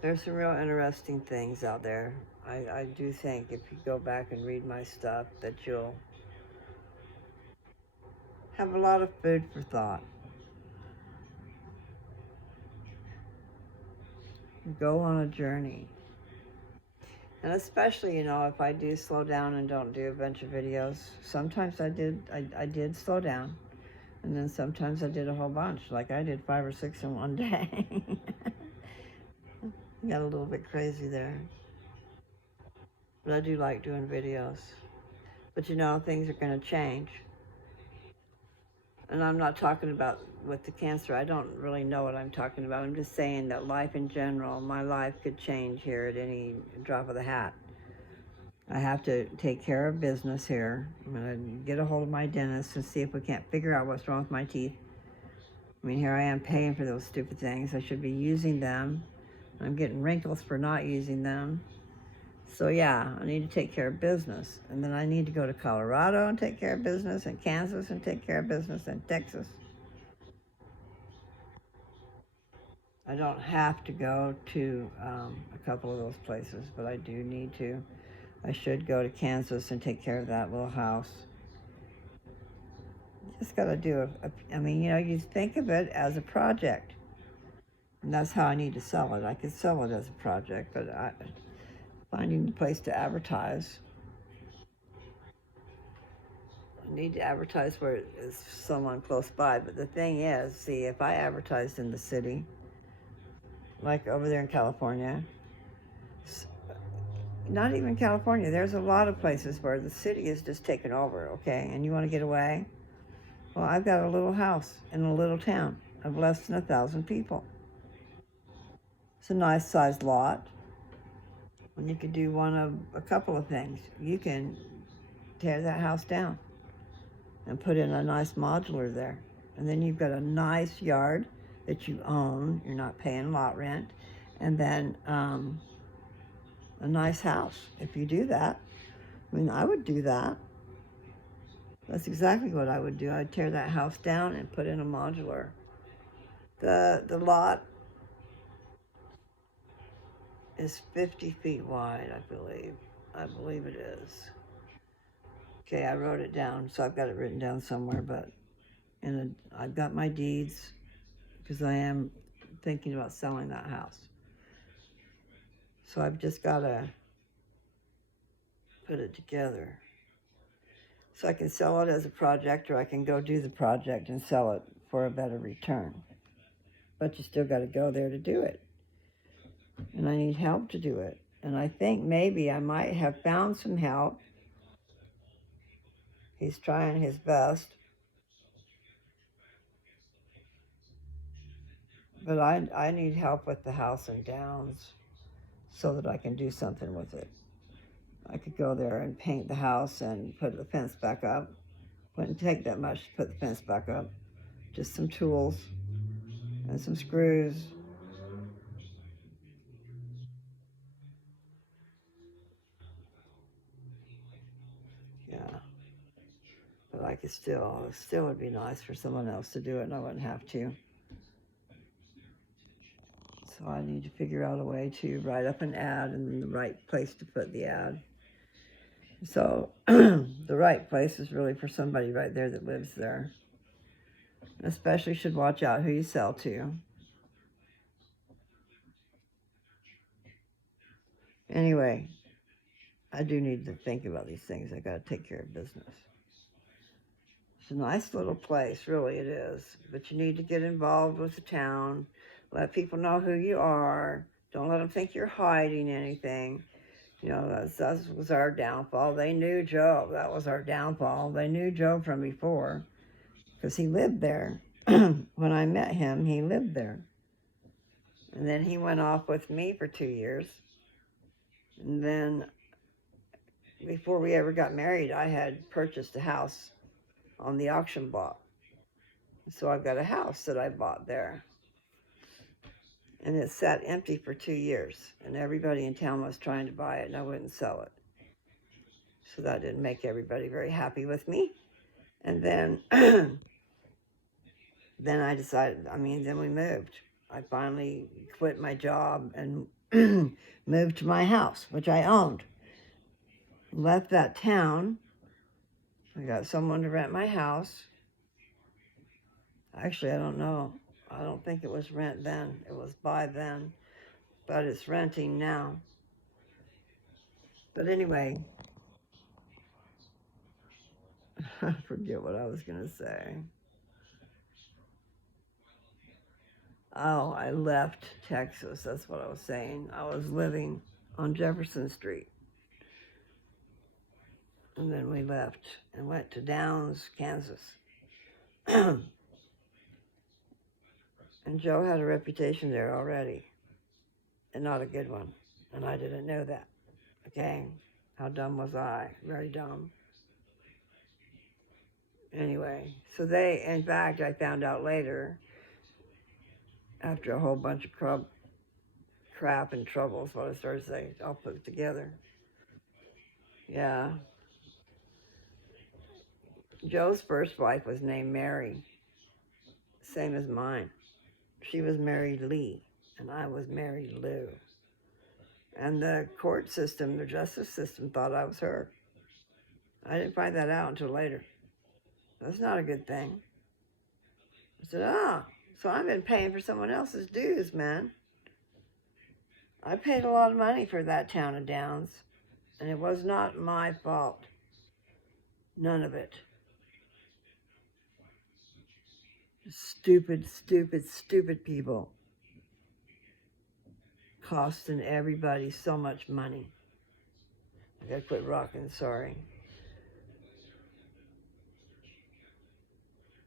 There's some real interesting things out there. I do think if you go back and read my stuff that you'll have a lot of food for thought. Go on a journey. And especially, if I do slow down and don't do a bunch of videos, sometimes I did slow down. And then sometimes I did a whole bunch, like I did 5 or 6 in one day. Got a little bit crazy there. But I do like doing videos. But things are going to change. And I'm not talking about with the cancer. I don't really know what I'm talking about. I'm just saying that life in general, my life could change here at any drop of the hat. I have to take care of business here. I'm going to get a hold of my dentist and see if we can't figure out what's wrong with my teeth. I mean, here I am paying for those stupid things. I should be using them. I'm getting wrinkles for not using them. So yeah, I need to take care of business. And then I need to go to Colorado and take care of business, and Kansas and take care of business, and Texas. I don't have to go to a couple of those places, but I do need to. I should go to Kansas and take care of that little house. Just got to do you think of it as a project. And that's how I need to sell it. I could sell it as a project, but finding a place to advertise. I need to advertise where there's someone close by. But the thing is, see, if I advertised in the city, like over there in California, not even California, there's a lot of places where the city is just taken over, okay? And you want to get away? Well, I've got a little house in a little town of less than 1,000 people. It's a nice sized lot. And you could do one of a couple of things. You can tear that house down and put in a nice modular there. And then you've got a nice yard that you own. You're not paying lot rent. And then a nice house. If you do that, I would do that. That's exactly what I would do. I'd tear that house down and put in a modular. The lot is 50 feet wide, I believe. I believe it is. Okay, I wrote it down, so I've got it written down somewhere, but I've got my deeds because I am thinking about selling that house. So I've just got to put it together. So I can sell it as a project, or I can go do the project and sell it for a better return. But you still got to go there to do it. And I need help to do it. And I think maybe I might have found some help. He's trying his best. But I need help with the house and Downs so that I can do something with it. I could go there and paint the house and put the fence back up. Wouldn't take that much to put the fence back up. Just some tools and some screws. Yeah. But I could still would be nice for someone else to do it and I wouldn't have to. So I need to figure out a way to write up an ad and the right place to put the ad. So the right place is really for somebody right there that lives there. Especially should watch out who you sell to. Anyway, I do need to think about these things. I got to take care of business. It's a nice little place, really it is. But you need to get involved with the town. Let people know who you are. Don't let them think you're hiding anything. That was our downfall. They knew Joe. That was our downfall. They knew Joe from before because he lived there. When I met him, he lived there. And then he went off with me for 2 years. And then before we ever got married, I had purchased a house on the auction block. So I've got a house that I bought there. And it sat empty for 2 years. And everybody in town was trying to buy it, and I wouldn't sell it. So that didn't make everybody very happy with me. And then, then we moved. I finally quit my job and moved to my house, which I owned. Left that town. I got someone to rent my house. Actually, I don't know. I don't think it was rent then. It was buy then. but it's renting now. But anyway, I forget what I was going to say. Oh, I left Texas. That's what I was saying. I was living on Jefferson Street. And then we left and went to Downs, Kansas. And Joe had a reputation there already, and not a good one. And I didn't know that. Okay? How dumb was I? Very dumb. Anyway, so in fact, I found out later, after a whole bunch of crap and troubles, what I started saying, all put together. Yeah. Joe's first wife was named Mary, same as mine. She was Mary Lee, and I was Mary Lou. And the court system, the justice system, thought I was her. I didn't find that out until later. That's not a good thing. I said, so I've been paying for someone else's dues, man. I paid a lot of money for that town of Downs, and it was not my fault. None of it. Stupid, stupid, stupid people. Costing everybody so much money. I gotta quit rocking, sorry.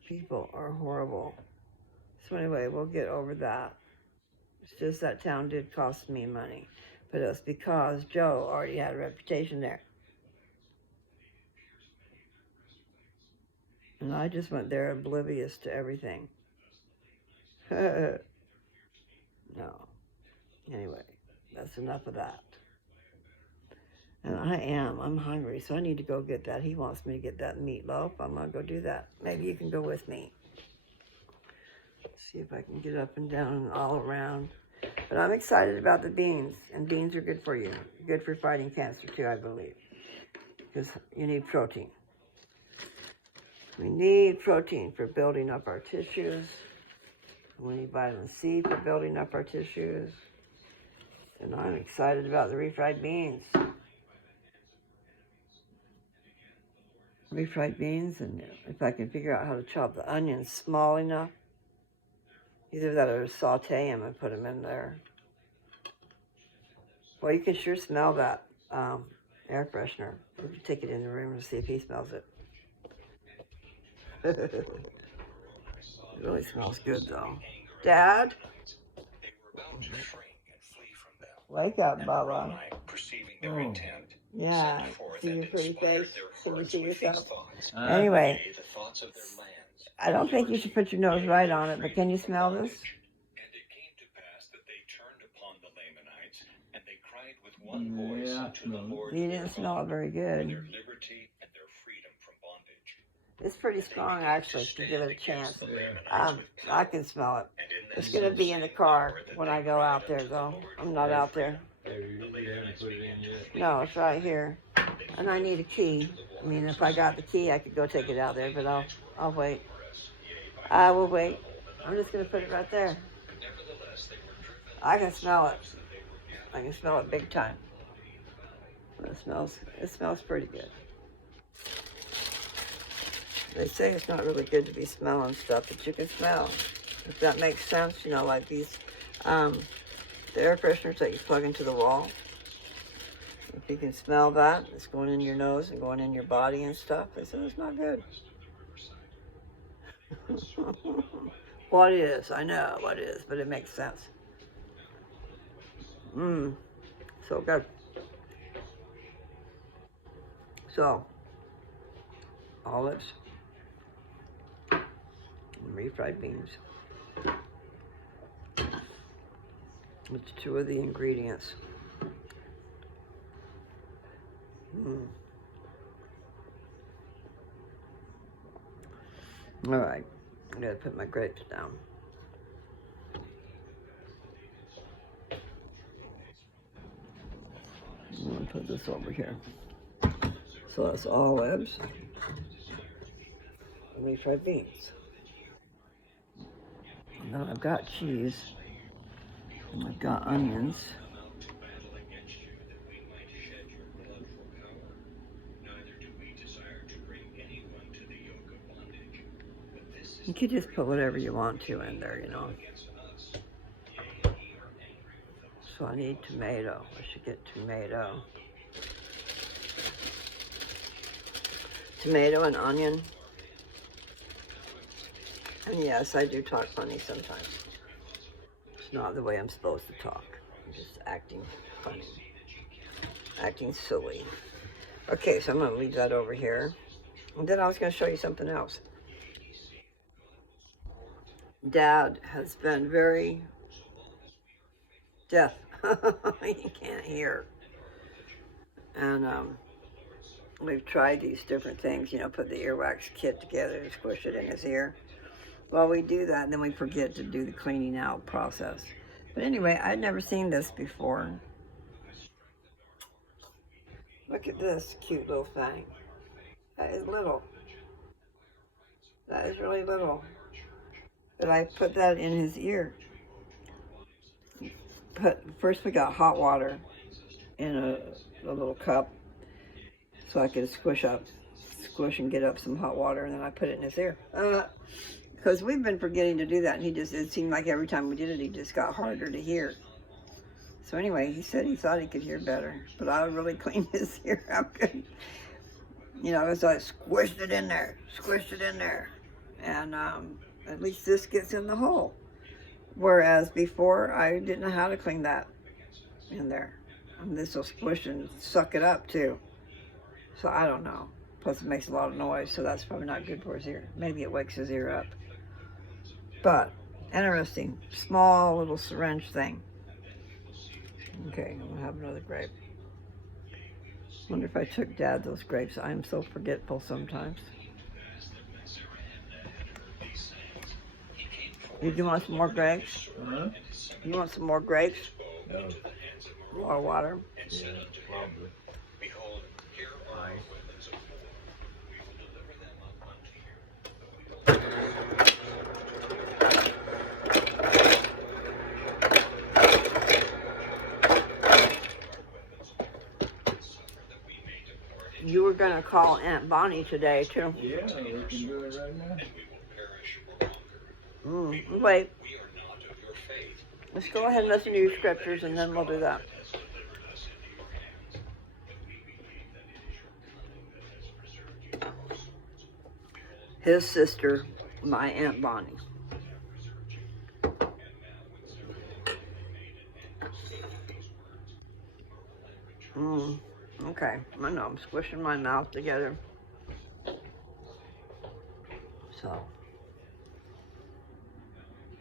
People are horrible. So anyway, we'll get over that. It's just that town did cost me money. But it was because Joe already had a reputation there. And I just went there oblivious to everything. No. Anyway, that's enough of that. And I'm hungry, so I need to go get that. He wants me to get that meatloaf. I'm going to go do that. Maybe you can go with me. See if I can get up and down and all around. But I'm excited about the beans, and beans are good for you. Good for fighting cancer too, I believe, because you need protein. We need protein for building up our tissues. We need vitamin C for building up our tissues. And I'm excited about the refried beans. Refried beans, and if I can figure out how to chop the onions small enough, either that or saute them and put them in there. Well, you can sure smell that air freshener. We can take it in the room and see if he smells it. It really smells good, though. Dad? Wake up, Bubba. Yeah, see your pretty face? Can you see yourself? Anyway, I don't think you should put your nose right on it, but can you smell this? And it came to pass that they turned upon the Lamanites, and they cried with one voice unto the Lord. You didn't smell it very good. Their liberty and their freedom from bondage. It's pretty strong, actually, to give it a chance. I can smell it. It's going to be in the car when I go out there, though. I'm not out there. No, it's right here. And I need a key. I mean, if I got the key, I could go take it out there, but I'll wait. I will wait. I'm just going to put it right there. I can smell it. I can smell it big time. It smells pretty good. They say it's not really good to be smelling stuff that you can smell. If that makes sense, you know, like these, the air fresheners that you plug into the wall. If you can smell that, it's going in your nose and going in your body and stuff. They say it's not good. What is? I know what is, but it makes sense. So good. So, olives and refried beans. It's two of the ingredients. All right, I gotta put my grapes down. I'm gonna put this over here. So that's olives and refried beans. And then I've got cheese. I've got onions. You could just put whatever you want to in there, you know. So I need tomato. I should get tomato. Tomato and onion. And yes, I do talk funny sometimes. It's not the way I'm supposed to talk. I'm just acting funny. Acting silly. Okay, so I'm going to leave that over here. And then I was going to show you something else. Dad has been very deaf. He can't hear. And we've tried these different things, you know, put the earwax kit together and squish it in his ear. Well, we do that, and then we forget to do the cleaning out process. But anyway, I'd never seen this before. Look at this cute little thing. That is little. That is really little. But I put that in his ear. First we got hot water in a little cup so I could squish and get up some hot water, and then I put it in his ear. Because we've been forgetting to do that, and it seemed like every time we did it, he just got harder to hear. So anyway, he said he thought he could hear better, but I really cleaned his ear out good. You know, so I squished it in there, and at least this gets in the hole. Whereas before, I didn't know how to clean that in there. And this will squish and suck it up too. So I don't know. Plus it makes a lot of noise, so that's probably not good for his ear. Maybe it wakes his ear up. But, interesting. Small little syringe thing. Okay, I'm gonna have another grape. Wonder if I took Dad those grapes. I am so forgetful sometimes. You want some more grapes? Huh? You want some more grapes? No. More water? Yeah, probably. Behold, here are Nice. weapons of war. We will deliver them up unto you. You were gonna call Aunt Bonnie today too. Yeah, we can do it right now. Wait. Let's go ahead and listen to your scriptures, and then we'll do that. His sister, my Aunt Bonnie. Okay, I know, I'm squishing my mouth together. So,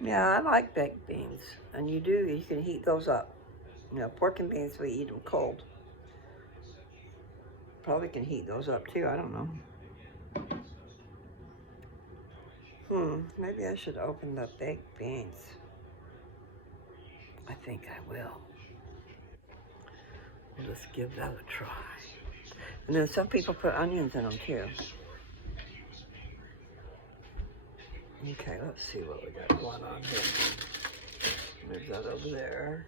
yeah, I like baked beans. And you can heat those up. You know, pork and beans, we eat them cold. Probably can heat those up too, I don't know. Maybe I should open the baked beans. I think I will. Let's give that a try. And then some people put onions in them too. Okay, let's see what we got going on here. Move that over there.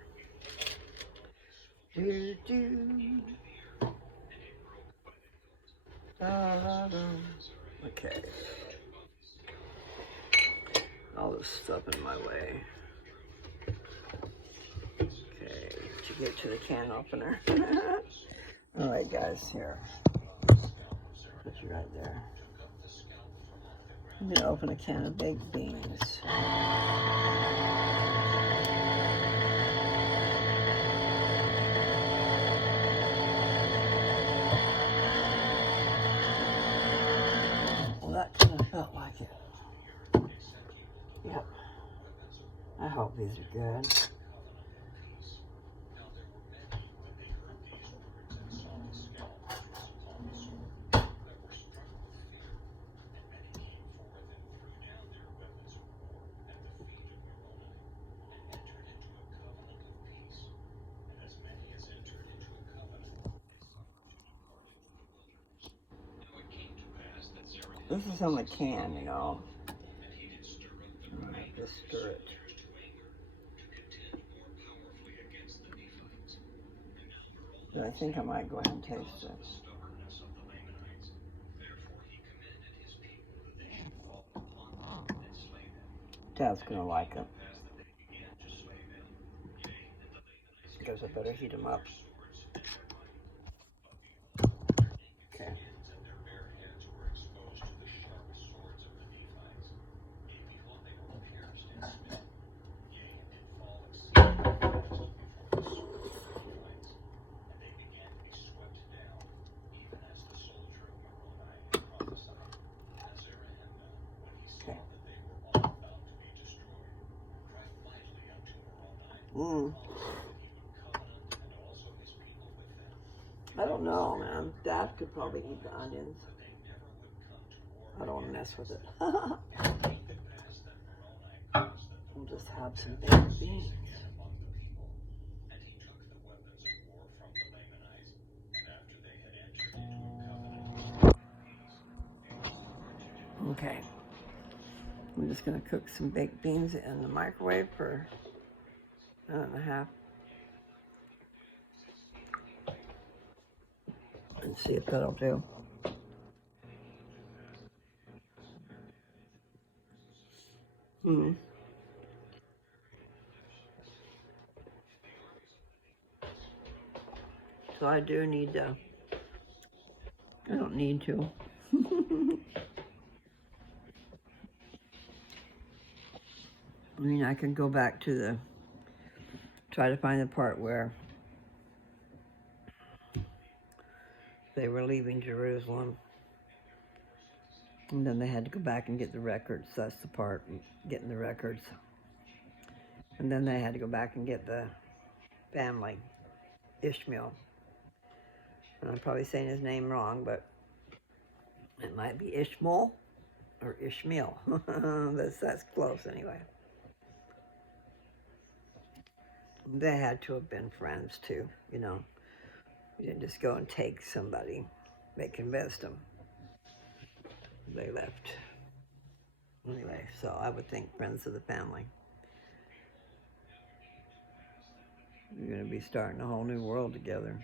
Okay. All this stuff in my way. Okay, to get to the can opener. All right, guys, here. Put you right there. I'm gonna open a can of baked beans. Well, that kind of felt like it. Yep. I hope these are good. This is on the can, you know. Just stir it. But I think I might go ahead and taste it. Dad's gonna like it. Guess I better heat them up. Okay. I don't know, man. Dad could probably eat the onions. I don't want to mess with it. We'll just have some baked beans. Okay. I'm just going to cook some baked beans in the microwave for a minute and a half. And see if that'll do. So I do need to, I don't need to. I mean, I can go back to try to find the part where they were leaving Jerusalem. And then they had to go back and get the records. That's the part, getting the records. And then they had to go back and get the family, Ishmael. And I'm probably saying his name wrong, but it might be Ishmael or Ishmael. That's close anyway. They had to have been friends too, you know. You didn't just go and take somebody. They convinced them. They left. Anyway, so I would think friends of the family. You're going to be starting a whole new world together.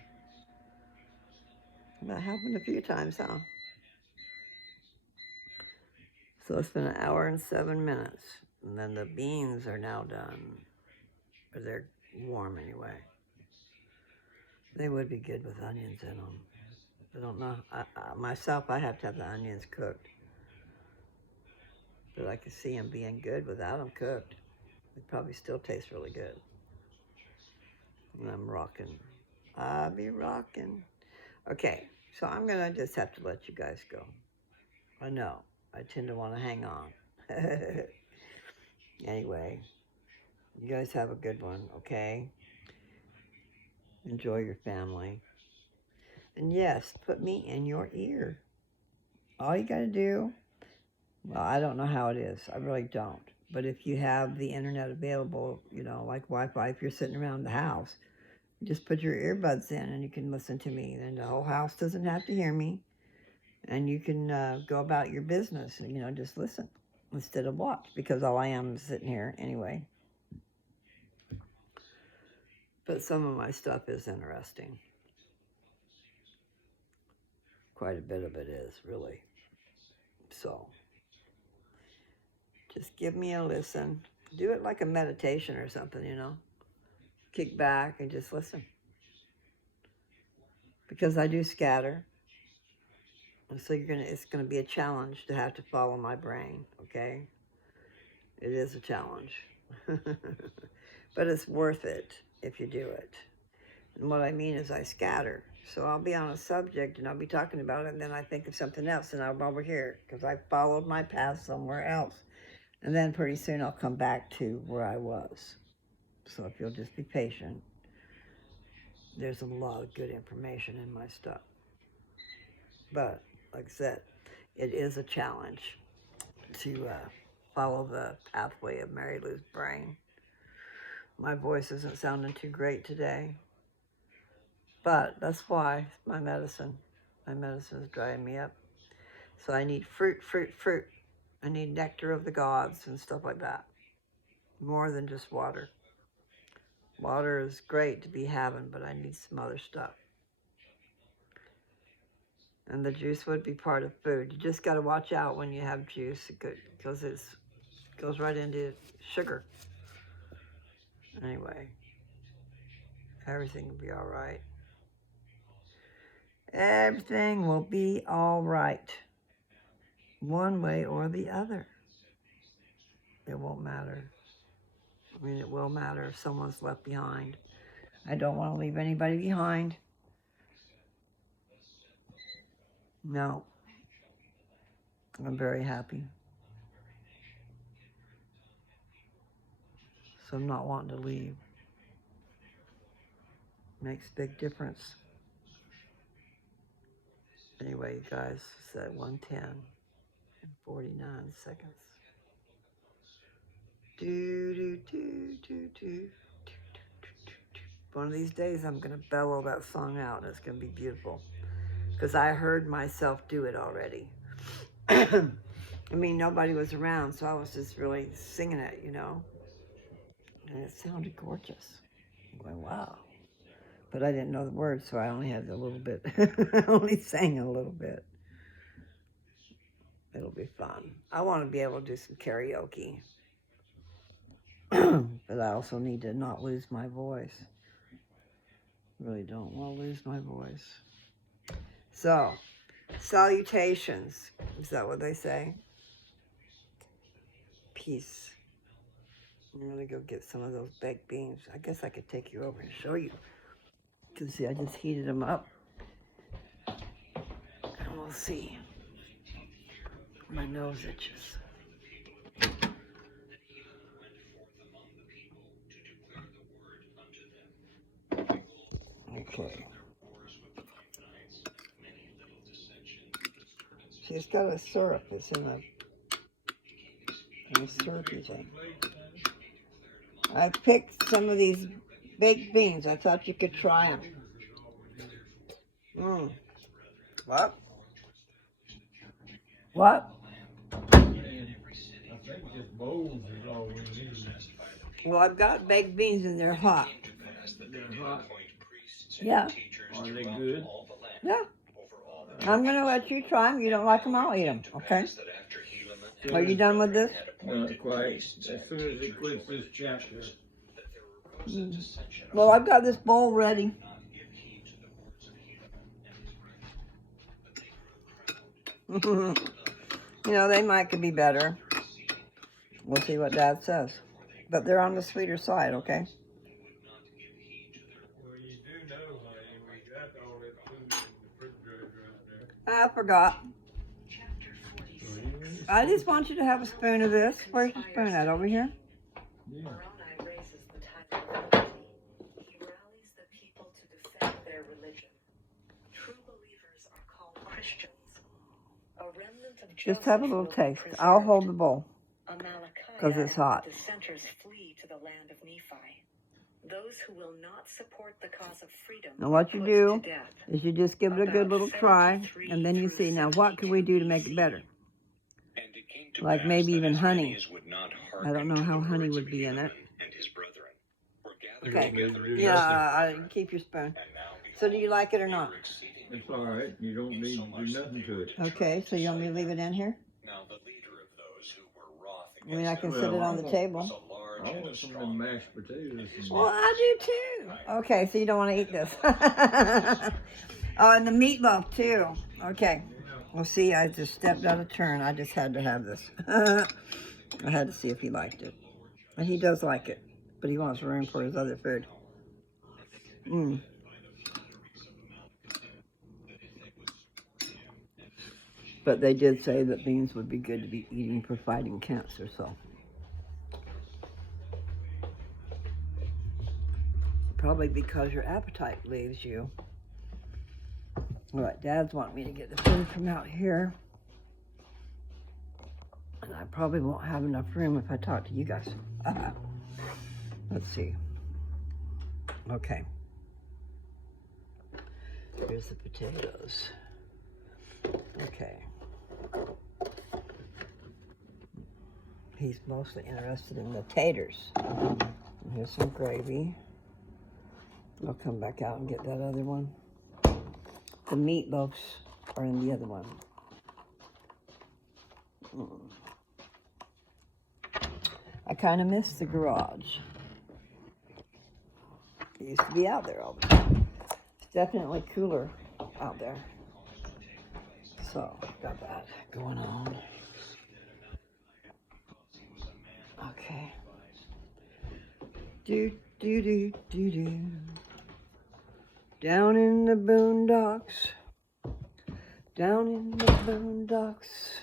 That happened a few times, huh? So it's been 1 hour and 7 minutes. And then the beans are now done. Or they're warm anyway. They would be good with onions in them. I don't know. Myself, I have to have the onions cooked. But I could see them being good without them cooked. They probably still taste really good. And I'm rocking. I'll be rocking. Okay, so I'm going to just have to let you guys go. I know. I tend to want to hang on. Anyway, you guys have a good one, okay? Enjoy your family. And yes, put me in your ear. All you got to do, well, I don't know how it is. I really don't. But if you have the internet available, you know, like Wi-Fi, if you're sitting around the house, just put your earbuds in and you can listen to me. Then the whole house doesn't have to hear me. And you can go about your business and, you know, just listen instead of watch. Because all I am is sitting here anyway. But some of my stuff is interesting. Quite a bit of it is, really. So, just give me a listen. Do it like a meditation or something, you know. Kick back and just listen. Because I do scatter. And so it's gonna be a challenge to have to follow my brain, okay? It is a challenge. But it's worth it if you do it. And what I mean is I scatter. So I'll be on a subject and I'll be talking about it and then I think of something else and I'm over here because I followed my path somewhere else. And then pretty soon I'll come back to where I was. So if you'll just be patient, there's a lot of good information in my stuff. But like I said, it is a challenge to follow the pathway of Mary Lou's brain. My voice isn't sounding too great today. But that's why my medicine is drying me up. So I need fruit. I need nectar of the gods and stuff like that. More than just water. Water is great to be having, but I need some other stuff. And the juice would be part of food. You just got to watch out when you have juice because it goes right into sugar. Anyway, everything will be all right. Everything will be all right. One way or the other. It won't matter. I mean, it will matter if someone's left behind. I don't want to leave anybody behind. No. I'm very happy. So I'm not wanting to leave. Makes a big difference. Anyway, you guys, it's at 1:10 and 49 seconds. One of these days I'm going to bellow that song out and it's going to be beautiful. Because I heard myself do it already. I mean, nobody was around, so I was just really singing it, you know. And it sounded gorgeous. I'm going, wow. But I didn't know the words, so I only had a little bit. I only sang a little bit. It'll be fun. I want to be able to do some karaoke. But I also need to not lose my voice. Really don't want to lose my voice. So, salutations. Is that what they say? Peace. I'm going to go get some of those baked beans. I guess I could take you over and show you. You can see I just heated them up. And we'll see. My nose itches. Okay. She's got a syrup. It's in a syrupy thing. I picked some of these baked beans. I thought you could try them. What? What? I think just bowls is all we need. Well, I've got baked beans and they're hot. They're hot. Yeah. Are they good? Yeah. I'm going to let you try them. You don't like them, I'll eat them. Okay? Are you done with this? Not quite. As soon as it quits this chapter. Well, I've got this bowl ready. You know, they could be better. We'll see what Dad says. But they're on the sweeter side, okay? Well, you do know, honey, we got all that food in the refrigerator right there. I forgot. I just want you to have a spoon of this. Where's the spoon at? Over here? Yeah. Moroni raises the tide of unity. He rallies the people to defend their religion. True believers are called Christians. A remnant of Just have a Joseph little will be taste. preserved. I'll hold the bowl. Amalekiah 'cause it's hot. and the dissenters flee to the land of Nephi. Those who will not support the cause of freedom Now what are you put do to death. is you just give it a good little try, and then you see, now what can we do to make it better? And it came to Like pass maybe that even as honey. many as would not I don't know hearken to how the honey words would of be in it. Helaman and his brethren were gathered Okay. together against Yeah, them. keep your spoon. And now, So do behold, you like it or they not? were exceedingly It's all right. You don't need to do nothing to it. Okay, so you want me to leave it in here? Now the leader of those who were wroth I mean, I against can them sit it on the was table. a large I and a want some of strong them man. mashed potatoes. Well, I do too. Okay, so you don't want to eat this. Oh, and the meatloaf too. Okay. Well, see, I just stepped out of turn. I just had to have this. I had to see if he liked it. And he does like it, but he wants room for his other food. But they did say that beans would be good to be eating for fighting cancer, so. Probably because your appetite leaves you. All right, Dad's wanting me to get the food from out here. And I probably won't have enough room if I talk to you guys. Let's see. Okay. Here's the potatoes. Okay. He's mostly interested in the taters. And here's some gravy. I'll come back out and get that other one. The meatloaf's Or in the other one. I kind of miss the garage. It used to be out there all the time. It's definitely cooler out there. So, got that going on. Okay. Do, do, do, do, do. Down in the boondocks. Down in the boondocks.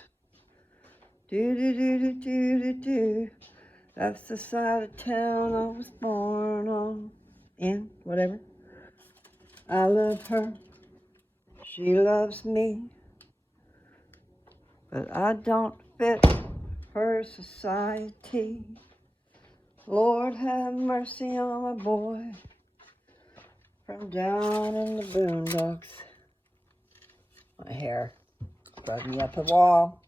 Do, do, do, do, do, do, do. That's the side of town I was born on. In, whatever. I love her. She loves me. But I don't fit her society. Lord have mercy on my boy from down in the boondocks. My hair brought me up the wall.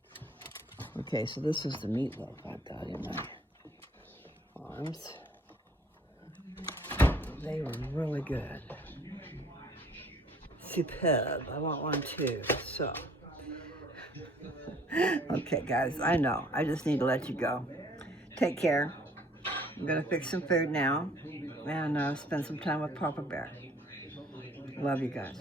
Okay, so this is the meatloaf I've got in my arms. They were really good. Superb. I want one too. So, okay, guys, I know. I just need to let you go. Take care. I'm gonna fix some food now and spend some time with Papa Bear. Love you guys.